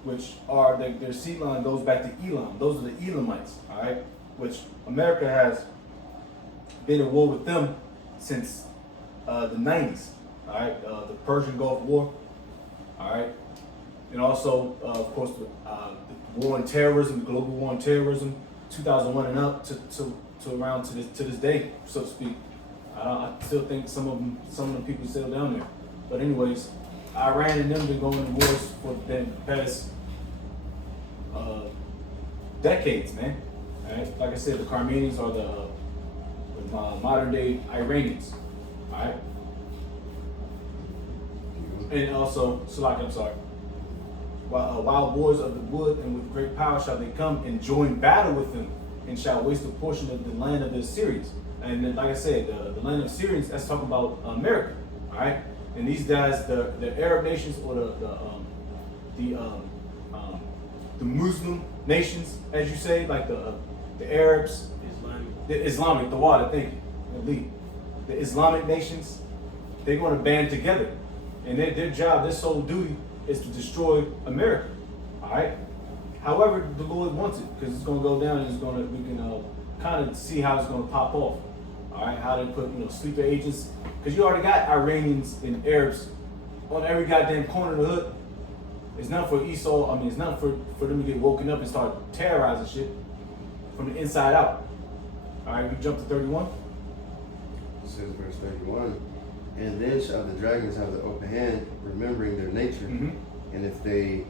which are their seed line goes back to Elam. Those are the Elamites. All right, which America has been at war with them since the 90s. All right, the Persian Gulf War. All right, and also of course the war on terrorism, the global war on terrorism, 2001 and up to around to this day, so to speak. I still think some of the people still down there. But anyways, Iran and them been going to wars for the past decades, man. All right, like I said, the Carmanians are the modern day Iranians. All right, and also Salaki, I'm sorry. Wild boars of the wood, and with great power shall they come and join battle with them, and shall waste a portion of the land of the Assyrians. And then, like I said, the land of Syrians, that's talking about America, all right? And these guys, the Arab nations or the Muslim nations, as you say, like the Arabs, the Islamic, the water, thank you, elite. The Islamic nations, they're going to band together, and their job, their sole duty, is to destroy America, all right? However, the Lord wants it, because it's going to go down, and we can kind of see how it's going to pop off. All right, how they put sleeper agents, because you already got Iranians and Arabs on every goddamn corner of the hood. It's not for Esau. I mean, it's not for them to get woken up and start terrorizing shit from the inside out. All right, we jump to 31. It says verse 31. And then shall the dragons have the upper hand, remembering their nature, and if they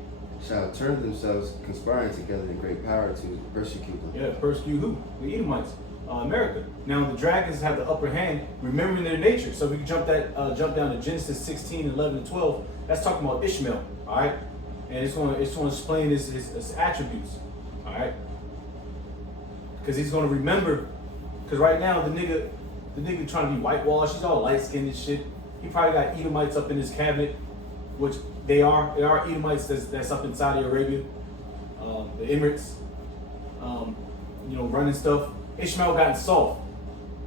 shall turn themselves, conspiring together in great power to persecute them. Yeah, persecute who? The Edomites. America. Now the dragons have the upper hand, remembering their nature. So we can jump down to Genesis 16, 11, and 12. That's talking about Ishmael, all right? And it's going to explain his attributes, all right? Because he's going to remember. Because right now the nigga trying to be whitewashed. He's all light skinned and shit. He probably got Edomites up in his cabinet, which they are Edomites that's up in Saudi Arabia, the Emirates, running stuff. Ishmael gotten soft,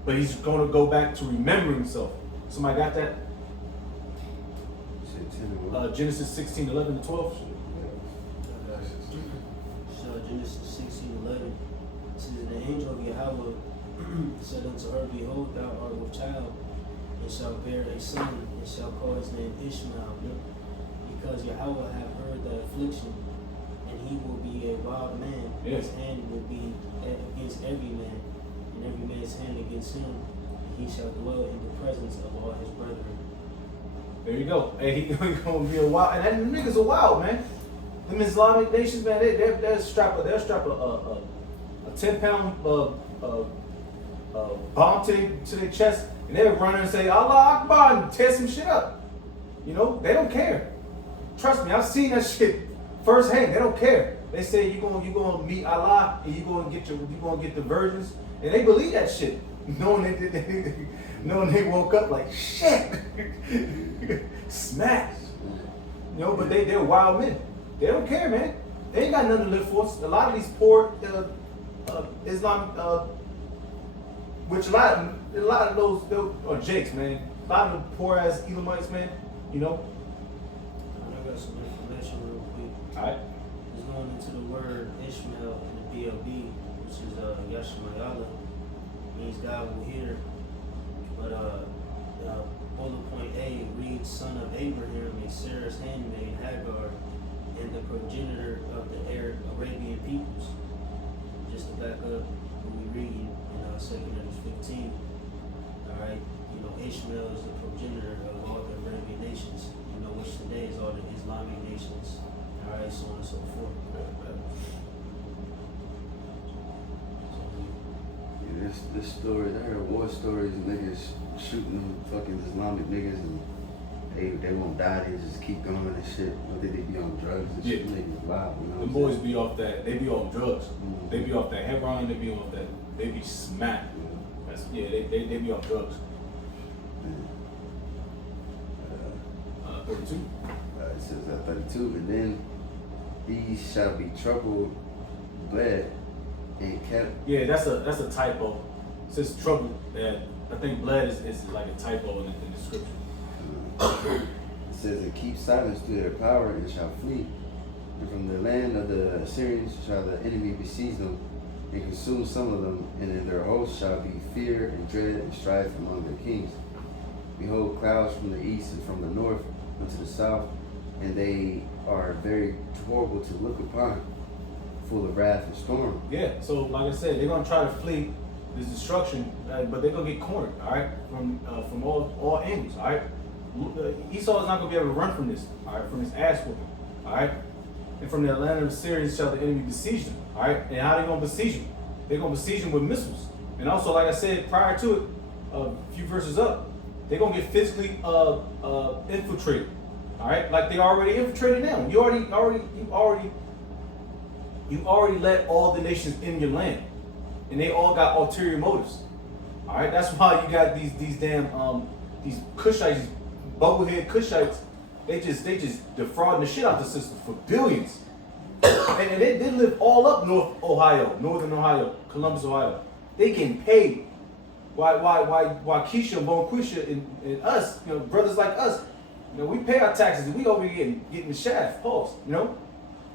but he's going to go back to remembering himself. Somebody got that? Genesis 16, 11 to 12. So Genesis 16, 11 says, the angel of Yahweh said unto her, behold, thou art with child, and shalt bear a son, and shall call his name Ishmael, because Yahweh hath heard thy affliction, and he will be a wild man. Yes. His hand will be against every man, and every man's hand against him. And he shall dwell in the presence of all his brethren. There you go. Hey, he gonna be a wild, and that niggas are wild, man. Them Islamic nations, man, they'll strap a 10-pound bomb to their chest, and they'll run and say Allah Akbar and tear some shit up. They don't care. Trust me, I've seen that shit firsthand. They don't care. They say you gonna meet Allah and you gonna get the virgins, and they believe that shit, knowing they woke up like shit, smashed. But they're wild men. They don't care, man. They ain't got nothing to live for. A lot of these poor Islam, which a lot of those are jakes, man. A lot of the poor ass Elamites, man. I got some information real quick. All right. It's going into the word Ishmael in the BLB, which is Yashmayala, means God will hear. But bullet point A reads son of Abraham and Sarah's handmaid Hagar, and the progenitor of the Arabian peoples. Just to back up what we read in 2 Kings 15. All right, Ishmael is the progenitor of all the Arabian nations. Which today is all the Islamic nations. All right, so on and so forth. Yeah, this story, I heard war stories of niggas shooting them fucking Islamic niggas, and they won't die, they just keep going and shit. I think they be on drugs and shit. Niggas wild, The boys be off that. They be off drugs. They be off that heroin. They be off that. They be smacked. They be off drugs. 32. It says at 32, and then these shall be troubled, bled, and kept. Yeah, that's a typo. It says trouble. I think bled is like a typo in the scripture. It says, and keep silence to their power and shall flee. And from the land of the Assyrians shall the enemy besiege them and consume some of them, and in their host shall be fear and dread and strife among their kings. Behold, clouds from the east and from the north unto the south, and they are very horrible to look upon, full of wrath and storm. Yeah, so like I said, they're gonna try to flee this destruction, but they're gonna get cornered, all right, from all angles, all right. Esau is not gonna be able to run from this, all right, from this ass whooping, all right. And from the land of the Syrians shall the enemy besiege them, all right. And how they gonna besiege them? They're gonna besiege them with missiles, and also, like I said prior to it, a few verses up, they're gonna get physically infiltrated, all right, like they already infiltrated now. You already let all the nations in your land, and they all got ulterior motives. All right, that's why you got these damn these Cushites, these bubblehead Cushites. They just defrauding the shit out the system for billions, and they live all up northern Ohio, Columbus, Ohio. They getting paid. Why Keisha and Bonquisha and us, you know, brothers like us, you know, we pay our taxes and we over here getting the shaft, pause, you know.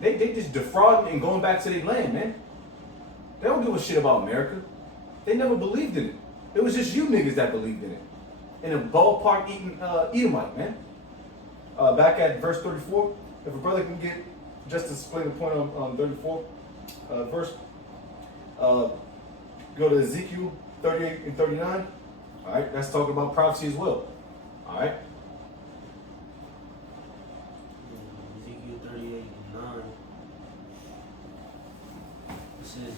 They just defrauding and going back to their land, man. They don't give a shit about America. They never believed in it. It was just you niggas that believed in it. And a ballpark eating Edomite, man. Back at verse 34, if a brother can get, just to explain the point on 34 verse, go to Ezekiel 38 and 39. All right, that's talking about prophecy as well. All right. Ezekiel 38 and 9. It says,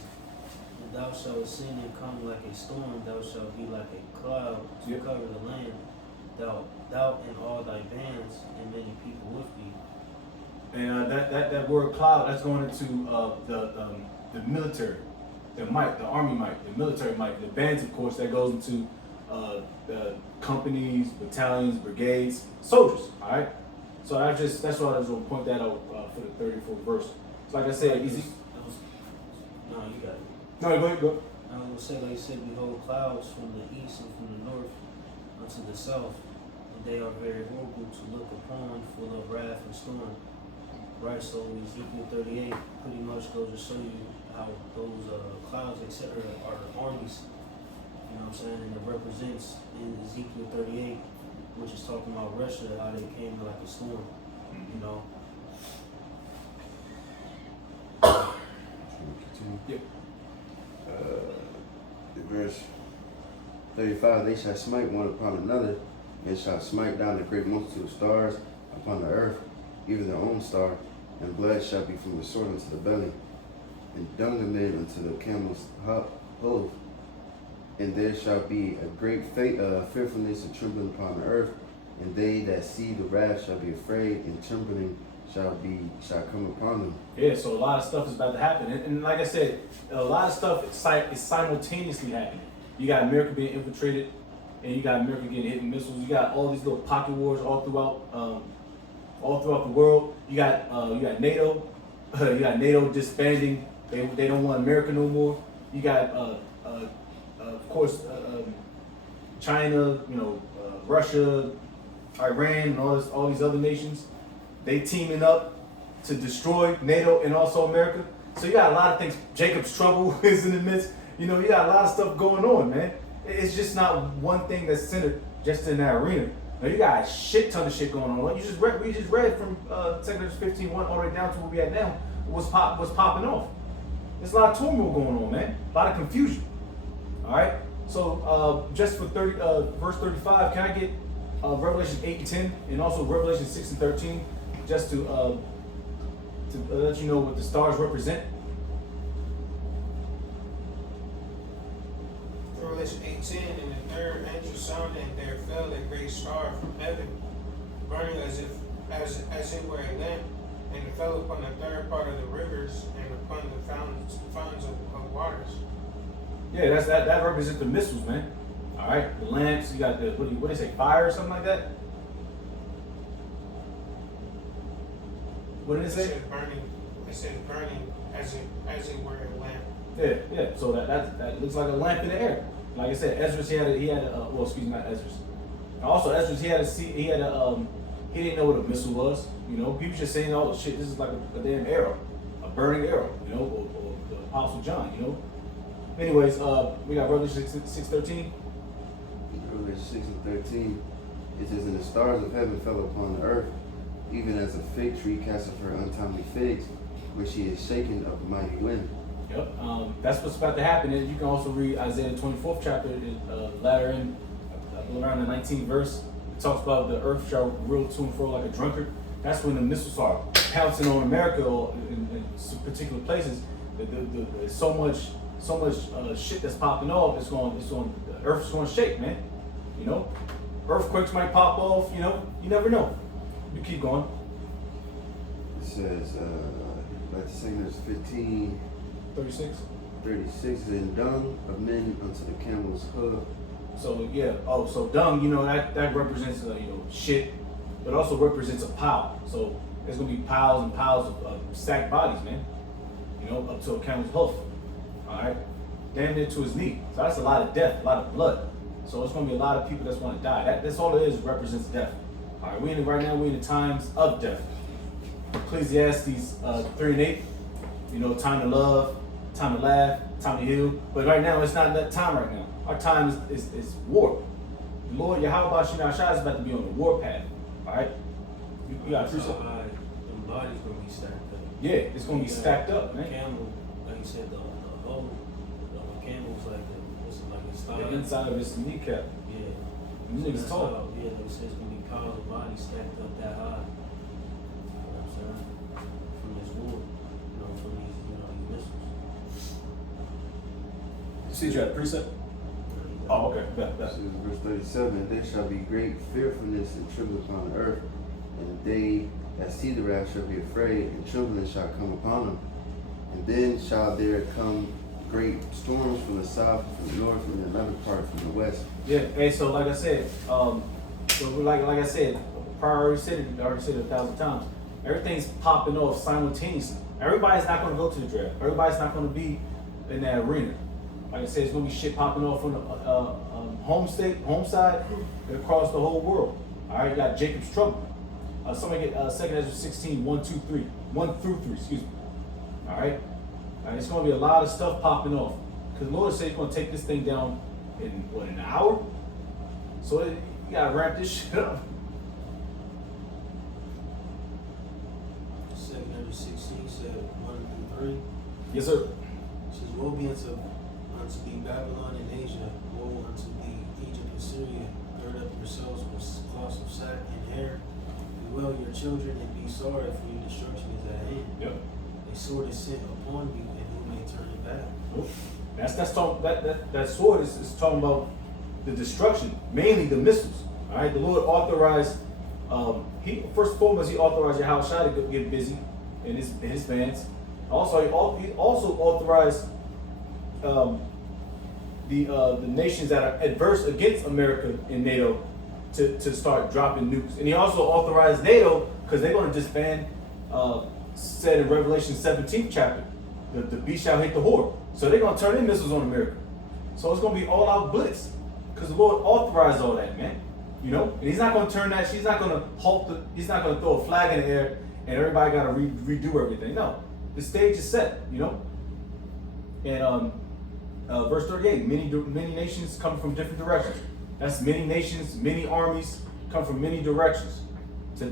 and thou shalt ascend and come like a storm, thou shalt be like a cloud to Yep. cover the land, thou and all thy bands, and many people with thee. And that word cloud, that's going into the military, the might, the army might, the military might. The bands, of course, that goes into the companies, battalions, brigades, soldiers. All right. So that's why I was going to point that out for the 34th verse. So like I said, easy. No, you got it. No, go ahead, go. I was going to say, like you said, behold, clouds from the east and from the north unto the south, and they are very horrible to look upon, full of wrath and storm. Right, so Ezekiel 38 pretty much goes to show you how those clouds, etc., are the armies. You know what I'm saying? And it represents in Ezekiel 38, which is talking about Russia, how they came like a storm. You know? Yep. Verse 35, they shall smite one upon another, and shall smite down the great multitude of stars upon the earth, even their own star, and blood shall be from the sword unto the belly, and dung of men unto the camel's hoof. And there shall be a great fearfulness and trembling upon the earth, and they that see the wrath shall be afraid, and trembling shall come upon them. Yeah, so a lot of stuff is about to happen. And like I said, a lot of stuff is simultaneously happening. You got America being infiltrated, and you got America getting hit with missiles. You got all these little pocket wars all throughout the world. You got NATO. You got NATO disbanding. They don't want America no more. You got of course China, you know, Russia, Iran, and all these other nations. They teaming up to destroy NATO and also America. So you got a lot of things. Jacob's trouble is in the midst. You know, you got a lot of stuff going on, man. It's just not one thing that's centered just in that arena. Now you got a shit ton of shit going on. We just read from 2 15:1 all the way down to where we at now. What's popping off? There's a lot of turmoil going on, man. A lot of confusion. All right. So just for verse 35, can I get Revelation 8 and 10 and also Revelation 6 and 13, just to let you know what the stars represent? Revelation 18, and the third angel sounded, and there fell a great star from heaven, burning as it were a lamp, and it fell upon the third part of the rivers and upon the fountains of waters. Yeah, that represents the missiles, man. All right, the lamps. You got the what do they say, fire or something like that? What did it say? says burning. It says burning as it were a lamp. Yeah. So that looks like a lamp in the air. Like I said, Esdras he had well, excuse me, not Esdras. And also Esdras he didn't know what a missile was. You know, he was just saying, oh shit, this is like a damn arrow, a burning arrow. You know, or the Apostle John. You know. Anyways, we got Revelation 6:13. Revelation 6 and 13. It says, and the stars of heaven fell upon the earth, even as a fig tree casteth her untimely figs, when she is shaken of a mighty wind. Yep, that's what's about to happen. And you can also read Isaiah 24th chapter, latter in around the 19th verse. It talks about the earth shall reel to and fro like a drunkard. That's when the missiles are pouncing on America or in some particular places. There's so much shit that's popping off. The earth's going to shake, man. You know, earthquakes might pop off. You know, you never know. You keep going. It says, like the singers 15. 36. 36 and dung of men unto the camel's hoof. So yeah, so dung, you know, that represents shit, but also represents a pile. So there's gonna be piles and piles of stacked bodies, man. You know, up to a camel's hoof. All right, damn near to his knee. So that's a lot of death, a lot of blood. So it's gonna be a lot of people that's gonna die. That's all it is. Represents death. All right, right now we're in the times of death. Ecclesiastes 3 and 8. You know, time to love, time to laugh, time to heal. But right now, it's not that time right now. Our time is war. The Lord Yahweh Shai is about to be on the war path. All right? You got to appreciate Them bodies gonna be stacked up. Yeah, it's going to be stacked up, man. Camel, like you said, the camel's like a style. The inside of his kneecap. Yeah. These So niggas that's tall. how- Yeah, they say it's gonna be piles of bodies stacked up that high. You know what I'm saying? From this war. From these missiles. You see, you had a precept? Oh, okay. Bet. This is verse 37. There shall be great fearfulness and trembling upon the earth, and they that see the wrath shall be afraid, and trembling shall come upon them. And then shall there come great storms from the south, from the north, and another part from the west. Yeah, hey, so like I said, like I said, I already said it 1,000 times. Everything's popping off simultaneously. Everybody's not going to go to the draft. Everybody's not going to be in that arena. Like I said, it's going to be shit popping off on the home side, and across the whole world. All right, you got Jacob's trouble. Somebody get 2 Esdras 16, 1 through 3, excuse me. All right, it's going to be a lot of stuff popping off. Because the Lord said he's going to take this thing down in an hour? So you got to wrap this shit up. 2 Esdras 16 said 1 through 3. Yes, sir. It says, woe be unto thee, Babylon and Asia, woe unto thee, Egypt and Syria, gird up yourselves with cloths of sack and hair, bewail your children and be sorry, for your destruction is at hand. Yep. A sword is sent upon you, and who may turn it back? That sword is talking about the destruction, mainly the missiles. All right, the Lord authorized. He first and foremost he authorized Yahushua to get busy in his bands. Also, he also authorized the nations that are adverse against America and NATO to start dropping nukes. And he also authorized NATO because they're going to disband. Said in Revelation 17th chapter, the beast shall hit the whore. So they're gonna turn their missiles on America. So it's gonna be all out blitz. Because the Lord authorized all that, man. You know? And he's not gonna turn that, he's not gonna he's not gonna throw a flag in the air and everybody gotta redo everything. No. The stage is set, you know? And verse 38, many nations come from different directions. That's many nations, many armies come from many directions to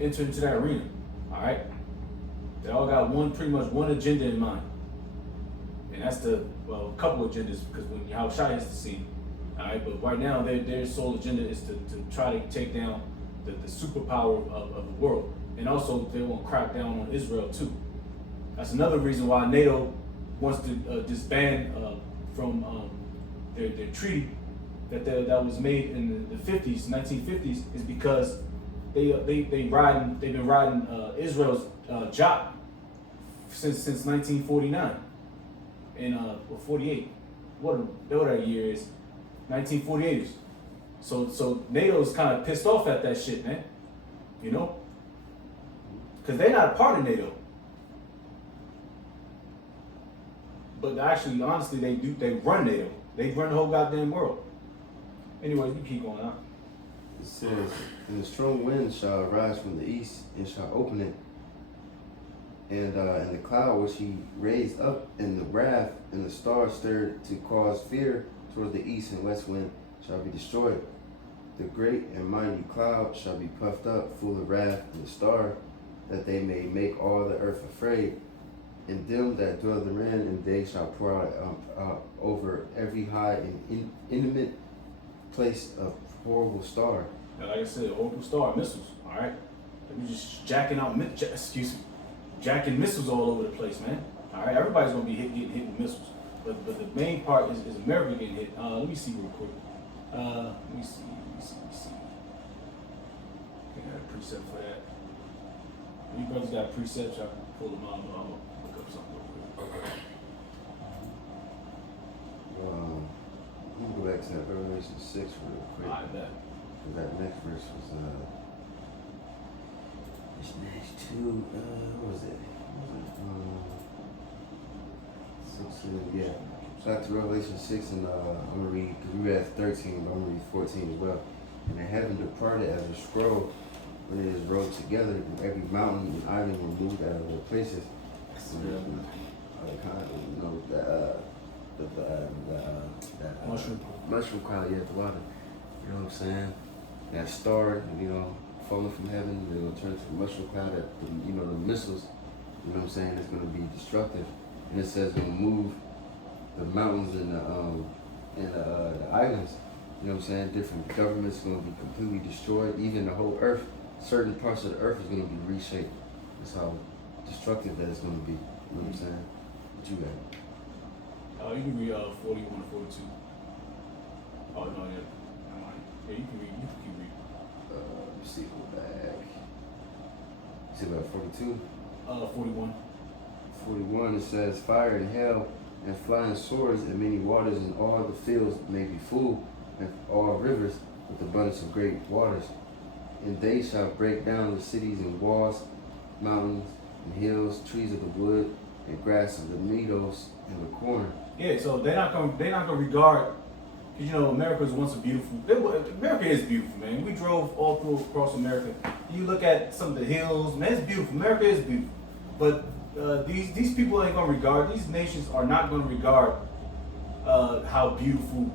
enter into that arena. Alright? They all got pretty much one agenda in mind. And that's a couple agendas, because when Yahushua hits the scene. Alright, but right now their sole agenda is to try to take down the superpower of the world. And also they want to crack down on Israel too. That's another reason why NATO wants to disband from their treaty that was made in the 1950s, is because they've been riding Israel's job since 1949 and 48. What that year is? 1948. So NATO's kind of pissed off at that shit, man. You know, because they're not a part of NATO. But actually, honestly, they run NATO. They run the whole goddamn world. Anyway, you keep going on. It says, and the strong wind shall arise from the east and shall open it. And the cloud which he raised up, and the wrath, and the stars stirred to cause fear towards the east and west wind shall be destroyed. The great and mighty cloud shall be puffed up, full of wrath, and the star, that they may make all the earth afraid. And them that dwell therein, and they shall pour out over every high and intimate place a horrible star. Now, like I said, horrible star missiles. All right, they be just jacking missiles all over the place, man. All right, everybody's gonna be getting hit with missiles, but the main part is America getting hit. Let me see real quick. Let me see. Okay, I got a precept for that. You brothers got precepts, I can pull them out. I'll look up something real quick. Let me go back to that Revelation 6 real quick. All right, that. That next verse was this next two, what was it? Yeah. Back to Revelation 6, and I'm gonna read, because we read 13, but I'm gonna read 14 as well. And the heaven departed as a scroll when it is rolled together, and every mountain and island were moved out of their places. Mushroom cloud, yeah, the water. You know what I'm saying? That star, falling from heaven, they're gonna turn to a mushroom cloud. That the missiles, you know what I'm saying? It's gonna be destructive, and it says gonna move the mountains and the islands. You know what I'm saying? Different governments gonna be completely destroyed. Even the whole earth, certain parts of the earth is gonna be reshaped. That's how destructive that it's gonna be. You know what I'm saying? What you got? You can read 41 to 42. Oh no, yeah. Yeah, you can read. You can read. Let me see, go back. You said about 42? 41. 41, it says, fire and hail and flying swords and many waters, and all the fields may be full, and all rivers with abundance of great waters. And they shall break down the cities and walls, mountains and hills, trees of the wood, and grass of the meadows in the corner. Yeah, so they're not gonna regard, because America was once a beautiful. America is beautiful, man. We drove all through across America. You look at some of the hills, man, it's beautiful. America is beautiful, but these people ain't gonna regard. These nations are not gonna regard how beautiful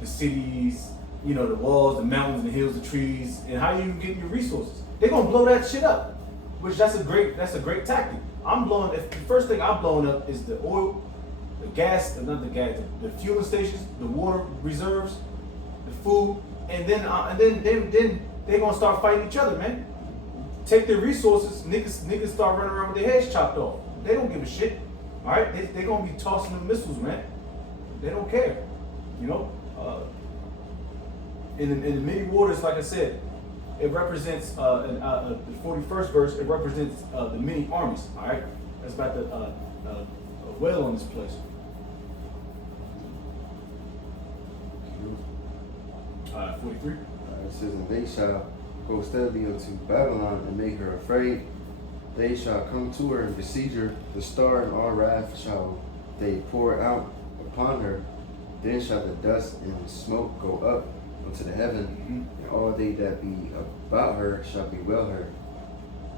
the cities, the walls, the mountains, the hills, the trees, and how you get your resources. They're gonna blow that shit up, which that's a great tactic. The first thing I'm blowing up is the oil, the gas, the fueling stations, the water reserves, the food, and then they're gonna start fighting each other, man. Take their resources, niggas start running around with their heads chopped off. They don't give a shit. All right, they're gonna be tossing them missiles, man. They don't care, In the many waters, like I said, it represents the 41st verse. It represents the many armies. All right, that's about the well on this place. 43. It says, and they shall go steadily unto Babylon and make her afraid. They shall come to her and besiege her. The star and all wrath shall they pour out upon her. Then shall the dust and smoke go up unto the heaven, and all they that be about her shall bewail her.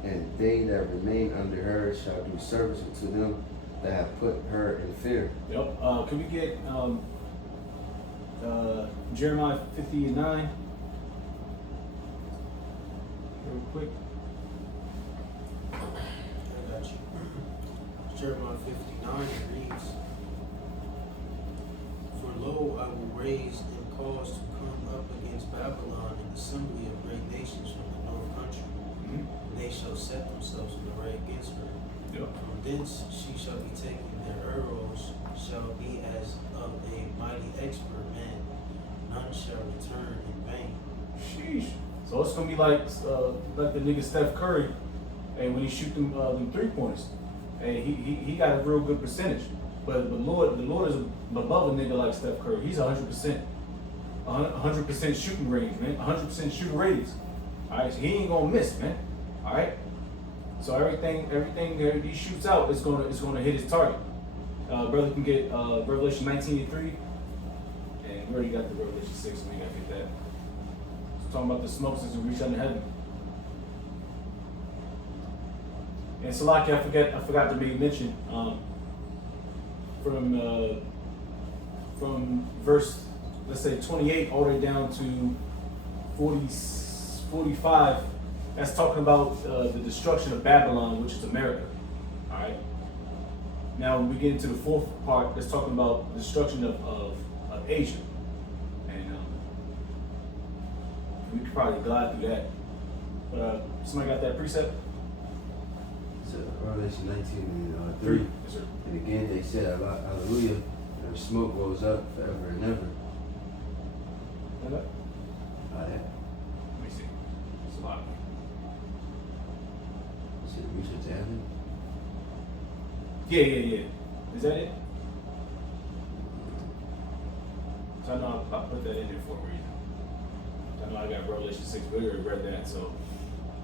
And they that remain under her shall do service unto them that have put her in fear. Yep. Can we get Jeremiah 50:9? Real quick. I got you. Jeremiah 59 reads, for lo, I will raise and cause to come up against Babylon an assembly of great nations from the north country. And they shall set themselves in array against her. Yep. From thence she shall be taken, their arrows shall be as of a mighty expert man. None shall return in vain. Sheesh. So it's gonna be like the nigga Steph Curry, and when he shoot them 3-pointers, and he got a real good percentage. But the Lord is above a nigga like Steph Curry. He's 100%, 100% shooting range, man. 100% shooting ratings. All right, so he ain't gonna miss, man. All right. So everything that he shoots out is gonna hit his target. Brother can get Revelation 19:3, and we already got the Revelation 6. So we gotta get that. It's talking about the smoke as we reach unto heaven. And Salaki, I forgot to make mention from verse, let's say 28 all the way down to 45. That's talking about the destruction of Babylon, which is America. All right. Now when we get into the fourth part, that's talking about the destruction of Asia, and we could probably glide through that. But somebody got that precept? So Revelation 19:3. Yes, sir. And again they said, Hallelujah, and the smoke rose up forever and ever. Got that? Yeah. Let me see. It's a lot. Is it research happening? Yeah. Is that it? So I know I put that in there for a reason. I know I got Revelation 6, but we already read that, so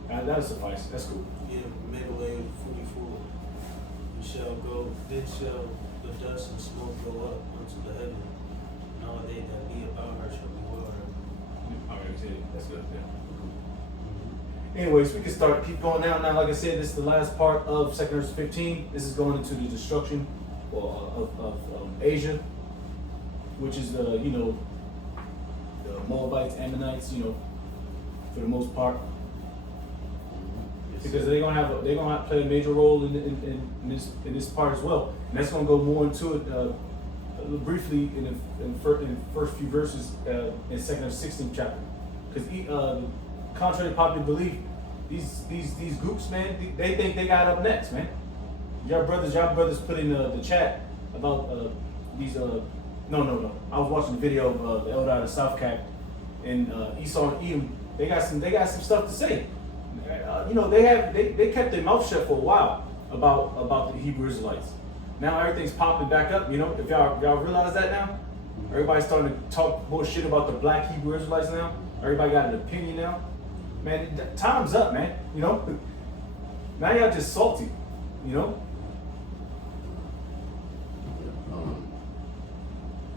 that'll suffice. That's cool. Yeah, Megale 44. Then shall the dust and smoke go up unto the heaven, and all they that be about her shall be well. All right, that's good. Yeah. Anyways, we can keep going now. Now, like I said, this is the last part of 2 Kings 15. This is going into the destruction of Asia, which is the Moabites, Ammonites, for the most part, because they're gonna have to play a major role in this part as well. And that's gonna go more into it briefly in the first few verses in 2 Kings 16 chapter, because contrary to popular belief, these groups, man, they think they got up next, man. Y'all brothers put in the chat about these. No. I was watching the video of the elder out of South Cap and Esau and Edom. They got some stuff to say. They kept their mouth shut for a while about the Hebrew Israelites. Now everything's popping back up. If y'all realize that now, everybody's starting to talk bullshit about the black Hebrew Israelites now. Everybody got an opinion now. Man, time's up, man. Now y'all just salty.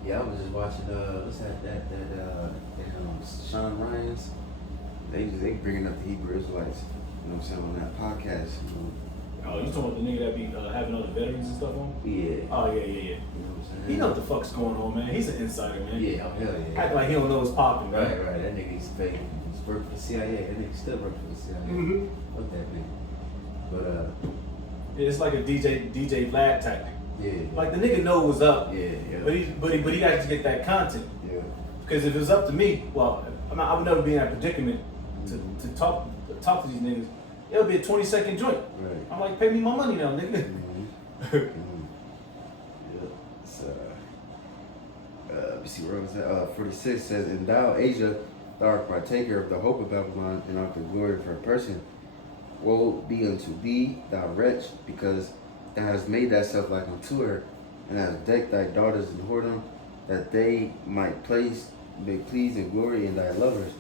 Yeah, I was just watching what's that Sean Ryan's. They bringing up the Hebrew Israelites. You know what I'm saying, on that podcast. Oh, you talking about the nigga that be having all the veterans and stuff on? Yeah. Oh yeah. You know what I'm saying? He know what the fuck's going on, man. He's an insider, man. Yeah, oh hell yeah. Act like he don't know what's popping, man. Right. That nigga's fake. He's working for the CIA. That nigga still working for the CIA. Mm-hmm. Fuck that nigga. But It's like a DJ Vlad tactic. yeah. Like the nigga know what's up. Yeah. But he got to get that content. Yeah. Because if it was up to me, well, I would never be in that predicament to talk to these niggas. It would be a 20-second joint. Right. I'm like, pay me my money now, nigga. Mm-hmm. Yeah. So, let me see where was that? 46 says, "And thou, Asia, thou art partaker of the hope of Babylon and of the glory of her person. Woe be unto thee, thou wretch, because thou hast made thyself like unto her, and hast decked thy daughters in whoredom, that they might please and glory in thy lovers,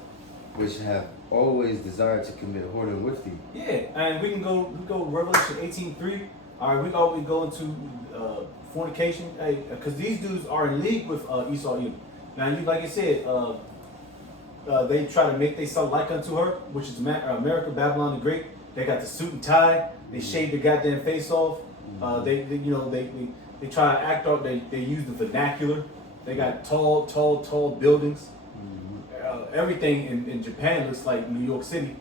which have always desired to commit whoredom with thee." Yeah, and we go Revelation 18:3. All right, we go into fornication, because these dudes are in league with Esau and Edom. Now, like you said, they try to make themselves like unto her, which is America, Babylon the Great. They got the suit and tie. They shave their goddamn face off. They try to act out. They use the vernacular. They got tall buildings. Everything in Japan looks like New York City.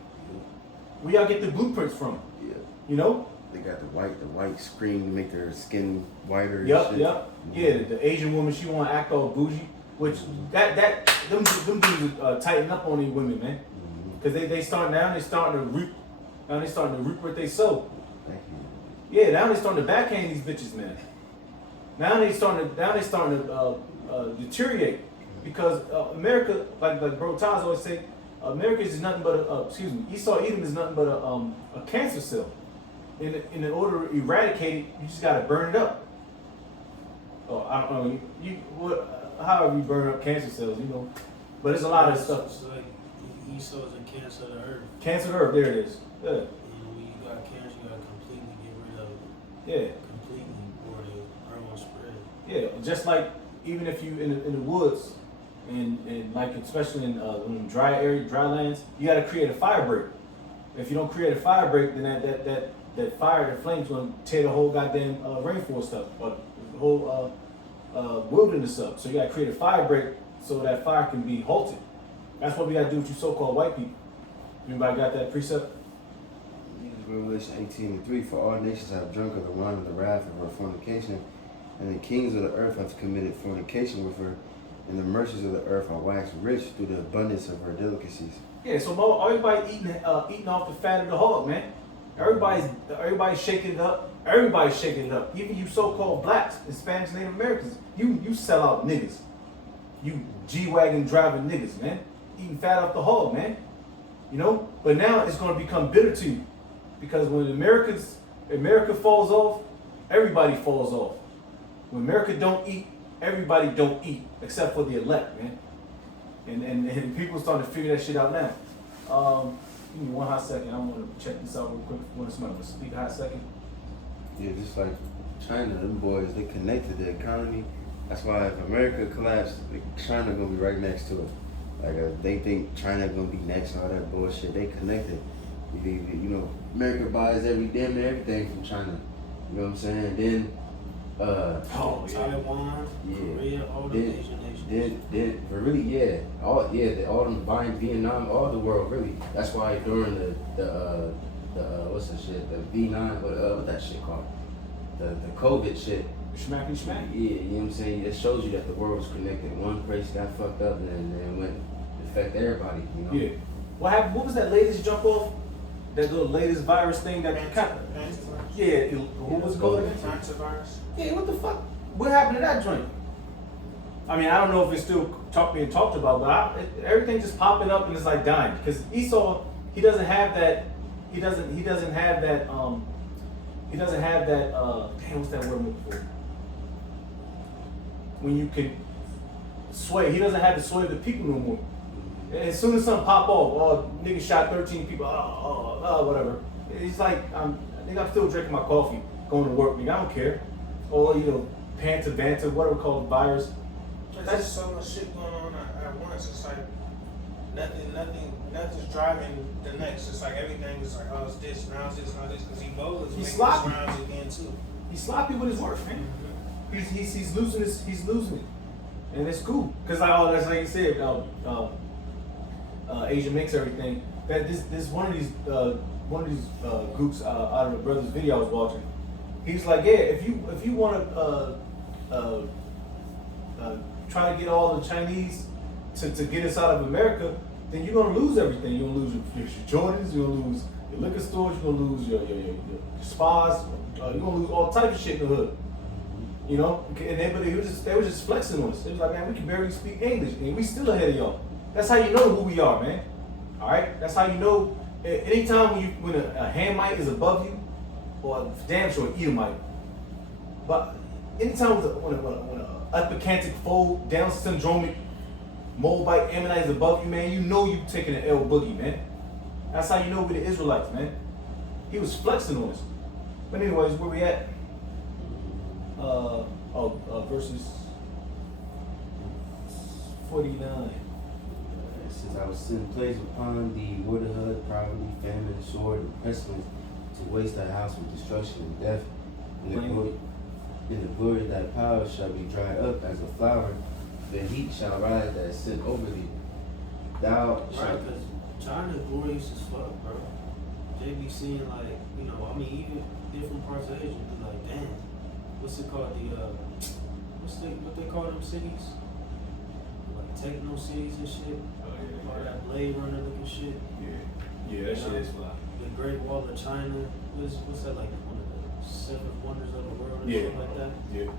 Where y'all get the blueprints from? Yeah. They got the white screen to make their skin whiter. And Yep. shit. Yeah, the Asian woman, she want to act all bougie, which them dudes tighten up on these women, man. Because they starting to reap. Now they starting to reap what they sow. Yeah, now they starting to backhand these bitches, man. Now they starting to deteriorate, because America, like Bro Taz always say, America is nothing but Esau Edom is nothing but a cancer cell. In order to eradicate it, you just gotta burn it up. Oh, I don't know. However you burn up cancer cells, But there's a lot of stuff. It's like Esau's a cancer of the earth. Cancer of the earth, there it is. Yeah. When you got cancer, you Yeah. completely, or the earth won't spread. Yeah, just like even if you in the woods, and like especially in dry lands, you got to create a fire break. If you don't create a fire break, then that fire, the flames, gonna tear the whole goddamn rainforest up, or the whole wilderness up. So you got to create a fire break so that fire can be halted. That's what we got to do with you so-called white people. Anybody got that precept? Revelation 18:3, for all nations have drunk of the wine of the wrath of her fornication, and the kings of the earth have committed fornication with her, and the mercies of the earth are waxed rich through the abundance of her delicacies. Yeah, so everybody eating off the fat of the hog, man. Everybody's shaking it up. Everybody's shaking it up. Even you so-called blacks, Hispanics, Native Americans, you sell out niggas. You G-Wagon driving niggas, man. Eating fat off the hog, man. You know? But now it's gonna become bitter to you. Because when America falls off, everybody falls off. When America don't eat, everybody don't eat, except for the elect, man. And people starting to figure that shit out now. Give me one hot second. I'm gonna check this out real quick. Want somebody to speak a hot second? Yeah, just like China, them boys, they connected the economy. That's why if America collapsed, China gonna be right next to it. Like they think China gonna be next, all that bullshit. They connected. You know, America buys damn near everything from China. You know what I'm saying? Then, Taiwan, Korea, all the Asian nations. Then, but really, yeah, all them buying Vietnam, all the world, really. That's why during the what's the shit, the V9, what that shit called, the COVID shit. Schmacky schmack. Yeah, you know what I'm saying? It shows you that the world was connected. One place got fucked up, and then it went affect everybody. You know? Yeah. What happened? What was that latest jump off? That little latest virus thing that yeah, what was it called again? Antivirus. Yeah, what the fuck? What happened to that joint? I mean, I don't know if it's still being talked about, but everything just popping up and it's like dying. Because Esau, he doesn't have that. He doesn't have that. Damn, what's that word I'm looking for? When you can sway, he doesn't have to sway the people no more. As soon as something pop off, nigga shot 13 people, whatever. It's like, I'm still drinking my coffee, going to work, nigga, I don't care. Or, Panta, whatever called virus. There's just so much shit going on at once. It's like nothing's driving the next. It's like everything is like, oh, it's this, now it's this, now this, because Ebola is making rounds again too. He's sloppy with his work, man. He's losing it. And it's cool. Because that's like you said, Asia makes everything. That this one of these groups out of the brother's video I was watching. He's like, yeah, if you want to try to get all the Chinese to get us out of America, then you're gonna lose everything. You're gonna lose your Jordans. You're gonna lose your liquor stores. You're gonna lose your spas. You're gonna lose all types of shit in the hood. You know, and they were just flexing on us. They was like, man, we can barely speak English, and we still ahead of y'all. That's how you know who we are, man. All right, that's how you know. Anytime when a Hamite is above you, or damn sure an Edomite, but anytime when a epicantic foe, Down syndromic, Moabite, Ammonite is above you, man, you know you taking an L boogie, man. That's how you know we the Israelites, man. He was flexing on us. But anyways, where we at? Verses 49. It says, I will send plagues upon thee, widowhood, poverty, famine, sword, and pestilence, to waste thy house with destruction and death. And the glory of thy power shall be dried up as a flower. The heat shall rise that is sent over thee. Thou shalt. Right, because China glorious as fuck, bro. They be seeing even different parts of Asia be like, damn, what's it called? What they call them cities? Like techno cities and shit. All that Blade Runner looking shit. Yeah, that shit is fly. The Great Wall of China. What's that, like one of the 7 wonders of the world or something like that? Yeah.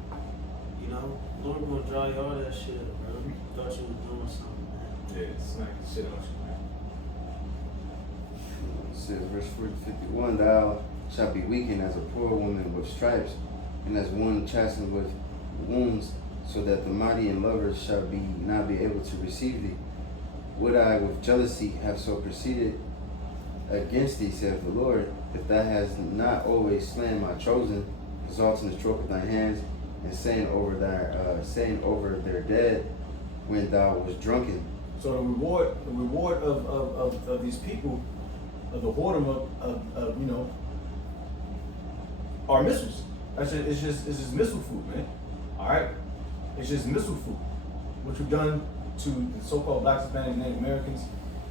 You know, Lord gonna dry all that shit up, bro. Thought you was doing something, man. Yeah, smack the shit out you, man. It says, verse 51, thou shalt be weakened as a poor woman with stripes, and as one chastened with wounds, so that the mighty and lovers shall not be able to receive thee. Would I with jealousy have so proceeded against thee, saith the Lord, if thou hast not always slain my chosen, exalting the stroke of thy hands, and saying over their dead when thou was drunken. So the reward of these people, of the whoredom of are missiles. It's just missile food, man. All right, it's just missile food. What you've done to the so-called Blacks, Hispanics, and Native Americans,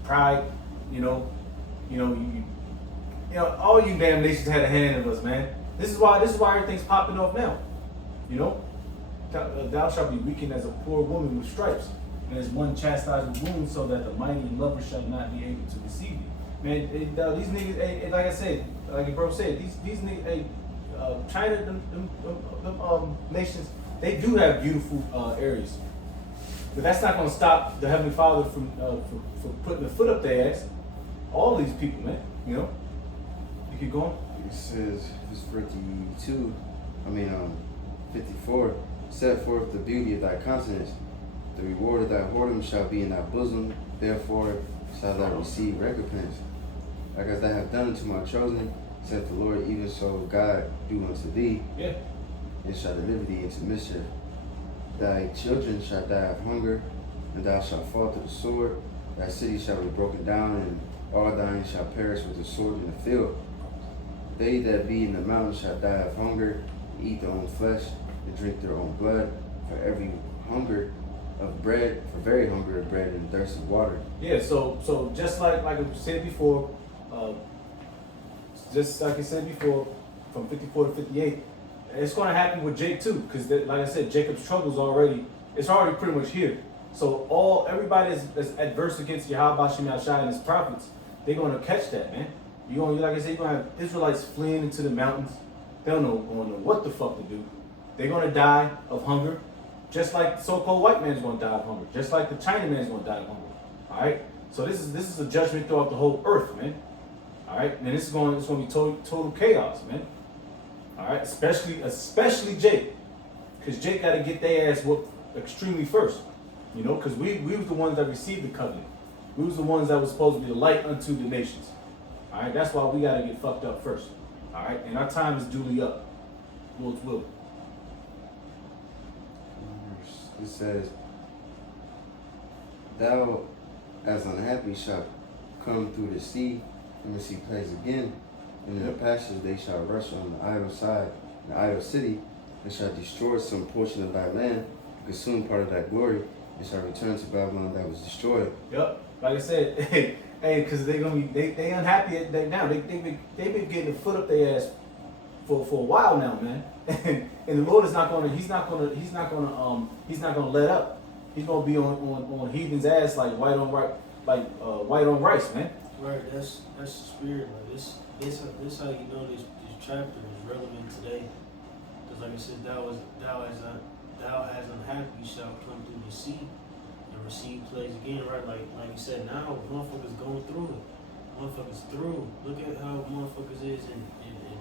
pride, all you damn nations had a hand in us, man. This is why everything's popping off now. Thou shalt be weakened as a poor woman with stripes, and as one chastised with wounds, so that the mighty and lovers shall not be able to deceive you. Man, these niggas, like I said, like your bro said, these niggas, China, them nations, they do have beautiful areas, but that's not gonna stop the Heavenly Father from putting the foot up their ass. All these people, man, You keep going. It says, verse 54, set forth the beauty of thy countenance. The reward of thy whoredom shall be in thy bosom, therefore shalt thou receive recompense. Like as thou have done unto my chosen, saith the Lord, even so God do unto thee, Yeah. and shall deliver thee into mischief. Thy children shall die of hunger, and thou shalt fall to the sword. Thy city shall be broken down, and all thine shall perish with the sword in the field. They that be in the mountains shall die of hunger, and eat their own flesh, and drink their own blood, for very hunger of bread and thirst of water. Yeah. So just like I said before, from 54 to 58, it's going to happen with Jake too, because like I said, Jacob's trouble's already pretty much here. So everybody that's adverse against Yahweh Shem Yahshai and his prophets, they're going to catch that, man. Like I said, you're going to have Israelites fleeing into the mountains. They don't know what the fuck to do. They're going to die of hunger, just like the so-called white man's going to die of hunger, just like the Chinaman's going to die of hunger. All right. So this is a judgment throughout the whole earth, man. All right. And it's going to be total chaos, man. All right. Especially Jake, because Jake got to get their ass whooped extremely first. Because we was the ones that received the covenant. We was the ones that was supposed to be the light unto the nations. All right, that's why we got to get fucked up first. All right, and our time is duly up. Lord's will. It says, thou as unhappy shalt come through the sea and receive plagues again. And in the pastures they shall rush on the idle side, the idle city, and shall destroy some portion of thy land, consume part of thy glory, and shall return to Babylon that was destroyed. Yep. Like I said, hey, because they unhappy at that now. They've been getting the foot up their ass for a while now, man. And the Lord is not gonna let up. He's gonna be on heathen's ass like white on rice, man. Right. That's the spirit. Like this how you know this chapter is relevant today. Because like I said, thou as unhappy shall come through the sea and receive plagues again, right? Like you said, now motherfuckers going through it. Motherfuckers through. Look at how motherfuckers is in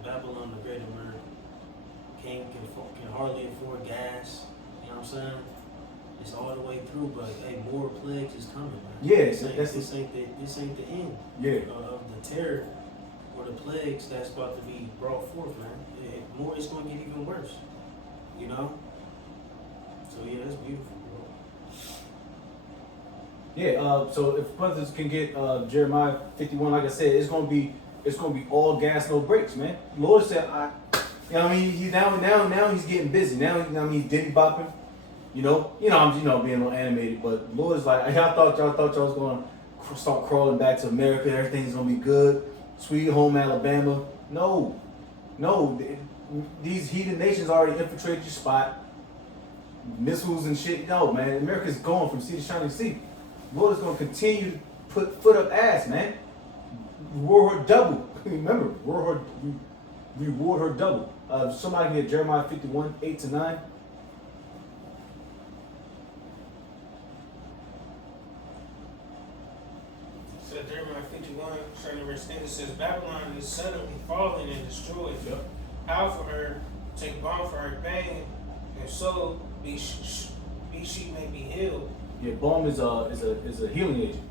Babylon the Great, where can hardly afford gas. You know what I'm saying? It's all the way through, but hey, more plagues is coming, man. Yeah, this ain't the end. Yeah. Of the terror or the plagues that's about to be brought forth, man. It's gonna get even worse. So yeah, that's beautiful, bro. Yeah. So if brothers can get Jeremiah 51, like I said, it's gonna be all gas, no brakes, man. The Lord said, he's now he's getting busy. Now he's diddy bopping. I'm being a little animated, but the Lord is like, y'all thought y'all was gonna start crawling back to America. Everything's gonna be good, sweet home Alabama. No. These heathen nations already infiltrated your spot. Missiles and shit. No, man. America's going from sea to shining sea. The Lord is going to continue to put foot up ass, man. Reward her double. Remember, reward her double. Somebody can get Jeremiah 51, 8-9. So Jeremiah 51, starting in verse 10, it says, Babylon is suddenly fallen and destroyed. Yep. Howl for her, take balm for her pain, and so be she may be healed. Yeah, balm is a healing agent.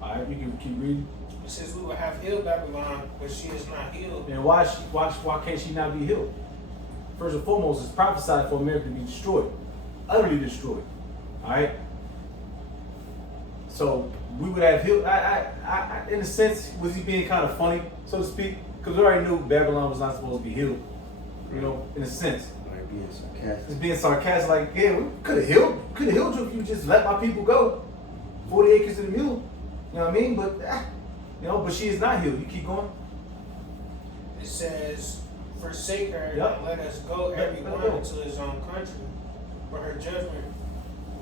All right, you can keep reading. It says we will have healed Babylon, but she is not healed. And why can't she not be healed? first and foremost, it's prophesied for America to be destroyed, utterly destroyed. All right. So we would have healed. In a sense, was he being kind of funny, so to speak? Because we already knew Babylon was not supposed to be healed. You know, in a sense. Like being sarcastic. Just being sarcastic, like, yeah, we could have healed you if you just let my people go. 40 acres and a mule. You know what I mean? But you know, but she is not healed. You keep going. It says, forsake her Yep. and let us go every Let one go. into his own country. For her judgment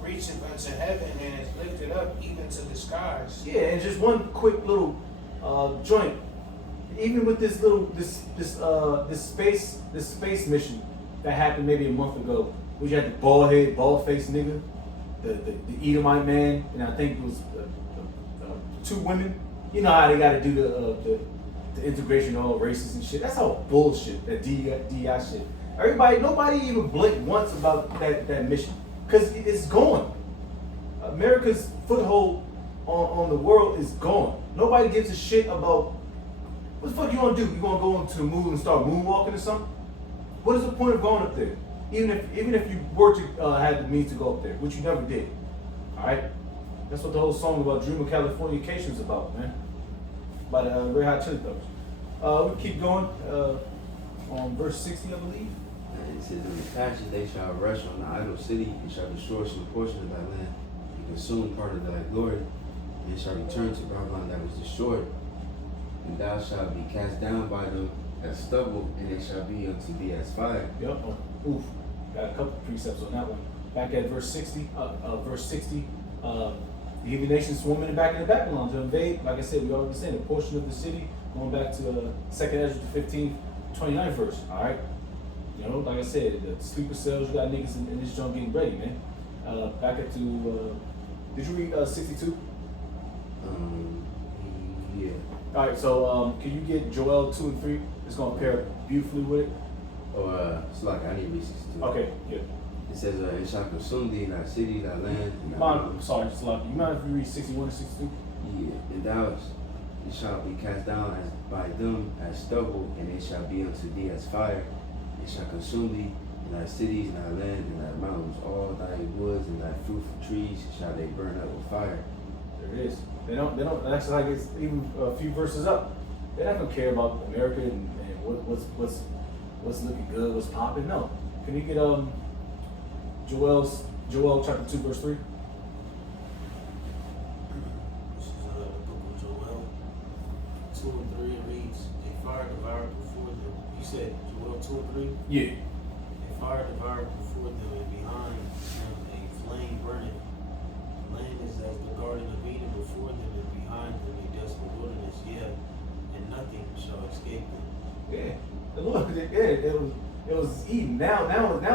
reacheth unto heaven and is lifted up even to the skies. Yeah, and just one quick little joint. Even with this little this space mission that happened maybe a month ago, where you had the bald faced nigga, the Edomite man, and I think it was 2 women. You know how they got to do the integration of all races and shit. That's all bullshit. That DEI shit. Nobody even blinked once about that mission, because it's gone. America's foothold on the world is gone. Nobody gives a shit about what the fuck you gonna do. You gonna go into the moon and start moonwalking or something? What is the point of going up there? Even if you were to have the means to go up there, which you never did. All right, that's what the whole song about Dream of Californication is about, man. By the Red Hot Chili Peppers. We keep going on verse 60, I believe. And it says, in the passage they shall rush on the idol city, and shall destroy some portion of thy land, and consume part of thy glory, and shall return to Babylon that was destroyed. And thou shalt be cast down by them as stubble, and they shall be unto thee as fire. Yep. Oof. Got a couple precepts on that one. Back at verse 60. The heathen nations swarming back into Babylon to invade. Like I said, we already said a portion of the city. Going back to 2nd Esdras 15, 29th verse. All right. You know, like I said, the sleeper cells. You got niggas in this joint getting ready, man. Back at to. Did you read 62? Yeah. All right. So can you get Joel 2 and 3? It's gonna pair beautifully with it. It's like I need to read 62. Okay. Yeah. It says, it shall consume thee, thy city, thy land. You mind? I'm sorry, just lucky. You mind if you read 61 and 62? Yeah, and thou shalt be cast down as by them as stubble, and they shall be unto thee as fire. It shall consume thee, and thy cities, and thy land, and thy mountains, all thy woods, and thy fruitful trees shall they burn up with fire. There it is. They don't. That's like it's even a few verses up. They're not gonna care about America and what's looking good, what's popping. No. Can you get Joel chapter 2 verse 3? This is the book of Joel 2 and 3. It reads, a fire devoured before them. You said Joel 2 and 3? Yeah. A fire devoured before them, and behind them a flame burning. The land is as the garden of Eden before them, and behind them a desolate wilderness. Yeah, and nothing shall escape them. Yeah. The Lord, it was Eden. Now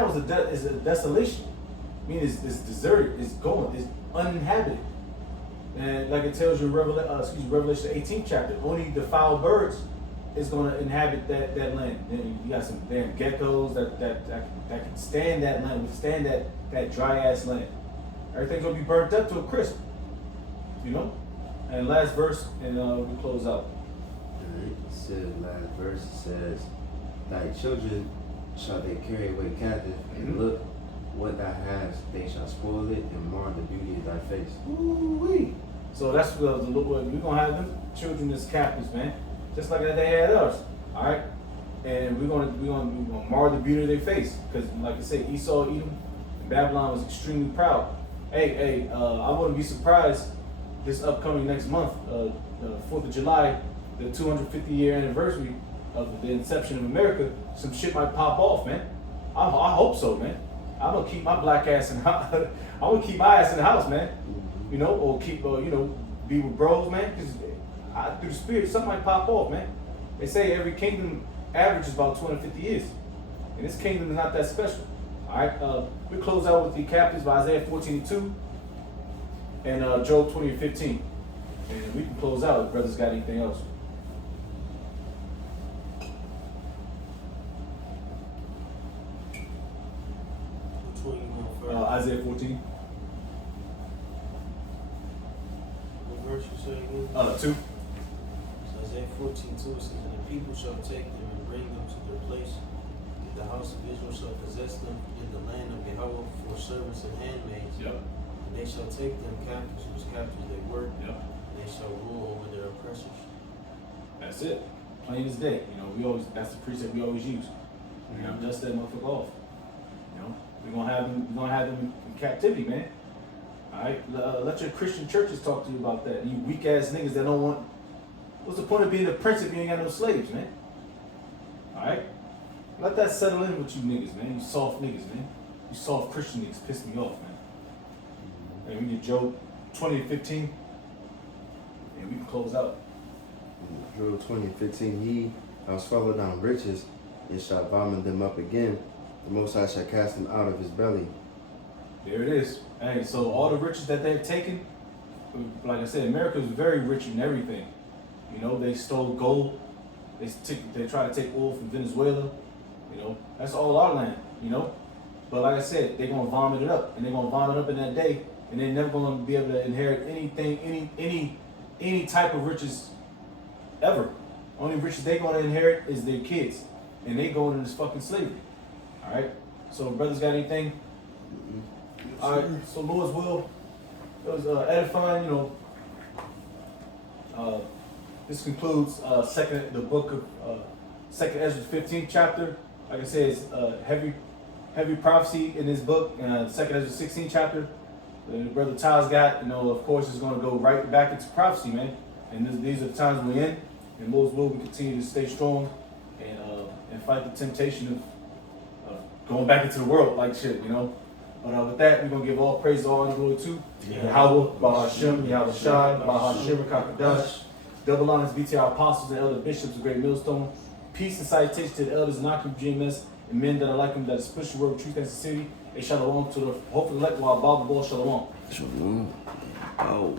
it's a desolation. I mean, it's deserted. It's gone. It's uninhabited. And like it tells you in Revelation 18th chapter, only the foul birds is going to inhabit that land. Then you got some damn geckos that can stand that land, withstand that dry ass land. Everything's gonna be burnt up to a crisp. You know. And last verse, and we close out. It says, last verse, it says, thy children shall they carry away captive, and look what thou hast, they shall spoil it and mar the beauty of thy face. Ooh-wee. So that's what we're gonna have them children as captives, man, just like they had us. All right, and we're gonna mar the beauty of their face, because like I say, Esau, Edom, and Babylon was extremely proud. Hey, I wouldn't be surprised this upcoming next month, 4th of July, the 250-year anniversary of the inception of America. Some shit might pop off, man. I hope so, man. I'm gonna keep my black ass in the house. I'm gonna keep my ass in the house, man. You know, or keep, be with bros, man. Because through the spirit, something might pop off, man. They say every kingdom averages about 250 years, and this kingdom is not that special. All right, we close out with the captives by Isaiah 14:2 and Job 20:15, and we can close out if brothers got anything else. Which one you want first? Isaiah 14. What verse you say again? 2. So Isaiah 14:2 says, and the people shall take them and bring them to their place, the the house of Israel shall possess them in the land of Yahweh for servants and handmaids. Yep. And they shall take them captives whose captives they were. Yep. And they shall rule over their oppressors. That's it. Plain as day. You know, we always that's the precept we always use. You know, dust that motherfucker off. You know, we're gonna have them in captivity, man. All right, let your Christian churches talk to you about that. You weak ass niggas that don't want. What's the point of being a prince if you ain't got no slaves, man? All right, let that settle in with you niggas, man. You soft niggas, man. You soft Christian niggas piss me off, man. And we get Job 20:15, and we can close out. Job 20:15, he shall swallow down riches and shall vomit them up again. The Most High shall cast them out of his belly. There it is. Hey, so all the riches that they've taken, like I said, America is very rich in everything. You know, they stole gold. They try to take oil from Venezuela. You know, that's all our land. You know, but like I said, they're gonna vomit it up, and they're gonna vomit up in that day, and they're never gonna be able to inherit anything, any type of riches ever. Only riches they're gonna inherit is their kids, and they going into this fucking slavery. All right. So, brothers, got anything? All right. So, Lord's will. It was edifying. You know. This concludes the book of Second Esdras 15th chapter. Like I said, it's heavy prophecy in this book. Second Esdras 16th chapter. Brother Ty's got, you know, of course, is going to go right back into prophecy, man. And these are the times we're in. And Lord's will, we continue to stay strong and fight the temptation of going back into the world like shit, you know. But with that, we're going to give all praise, all honor, glory to Yahweh, Bahashem, Yahweh Shai, Bahashem, Kakadash. Double honors be to our apostles and elder bishops of Great Millstone. Peace and salutation to the elders and Akim GMS and men that are like them that is pushing the word of truth and sincerity. A shalom to the hopefully elect while Bible Ball shalom. Shalom. Oh.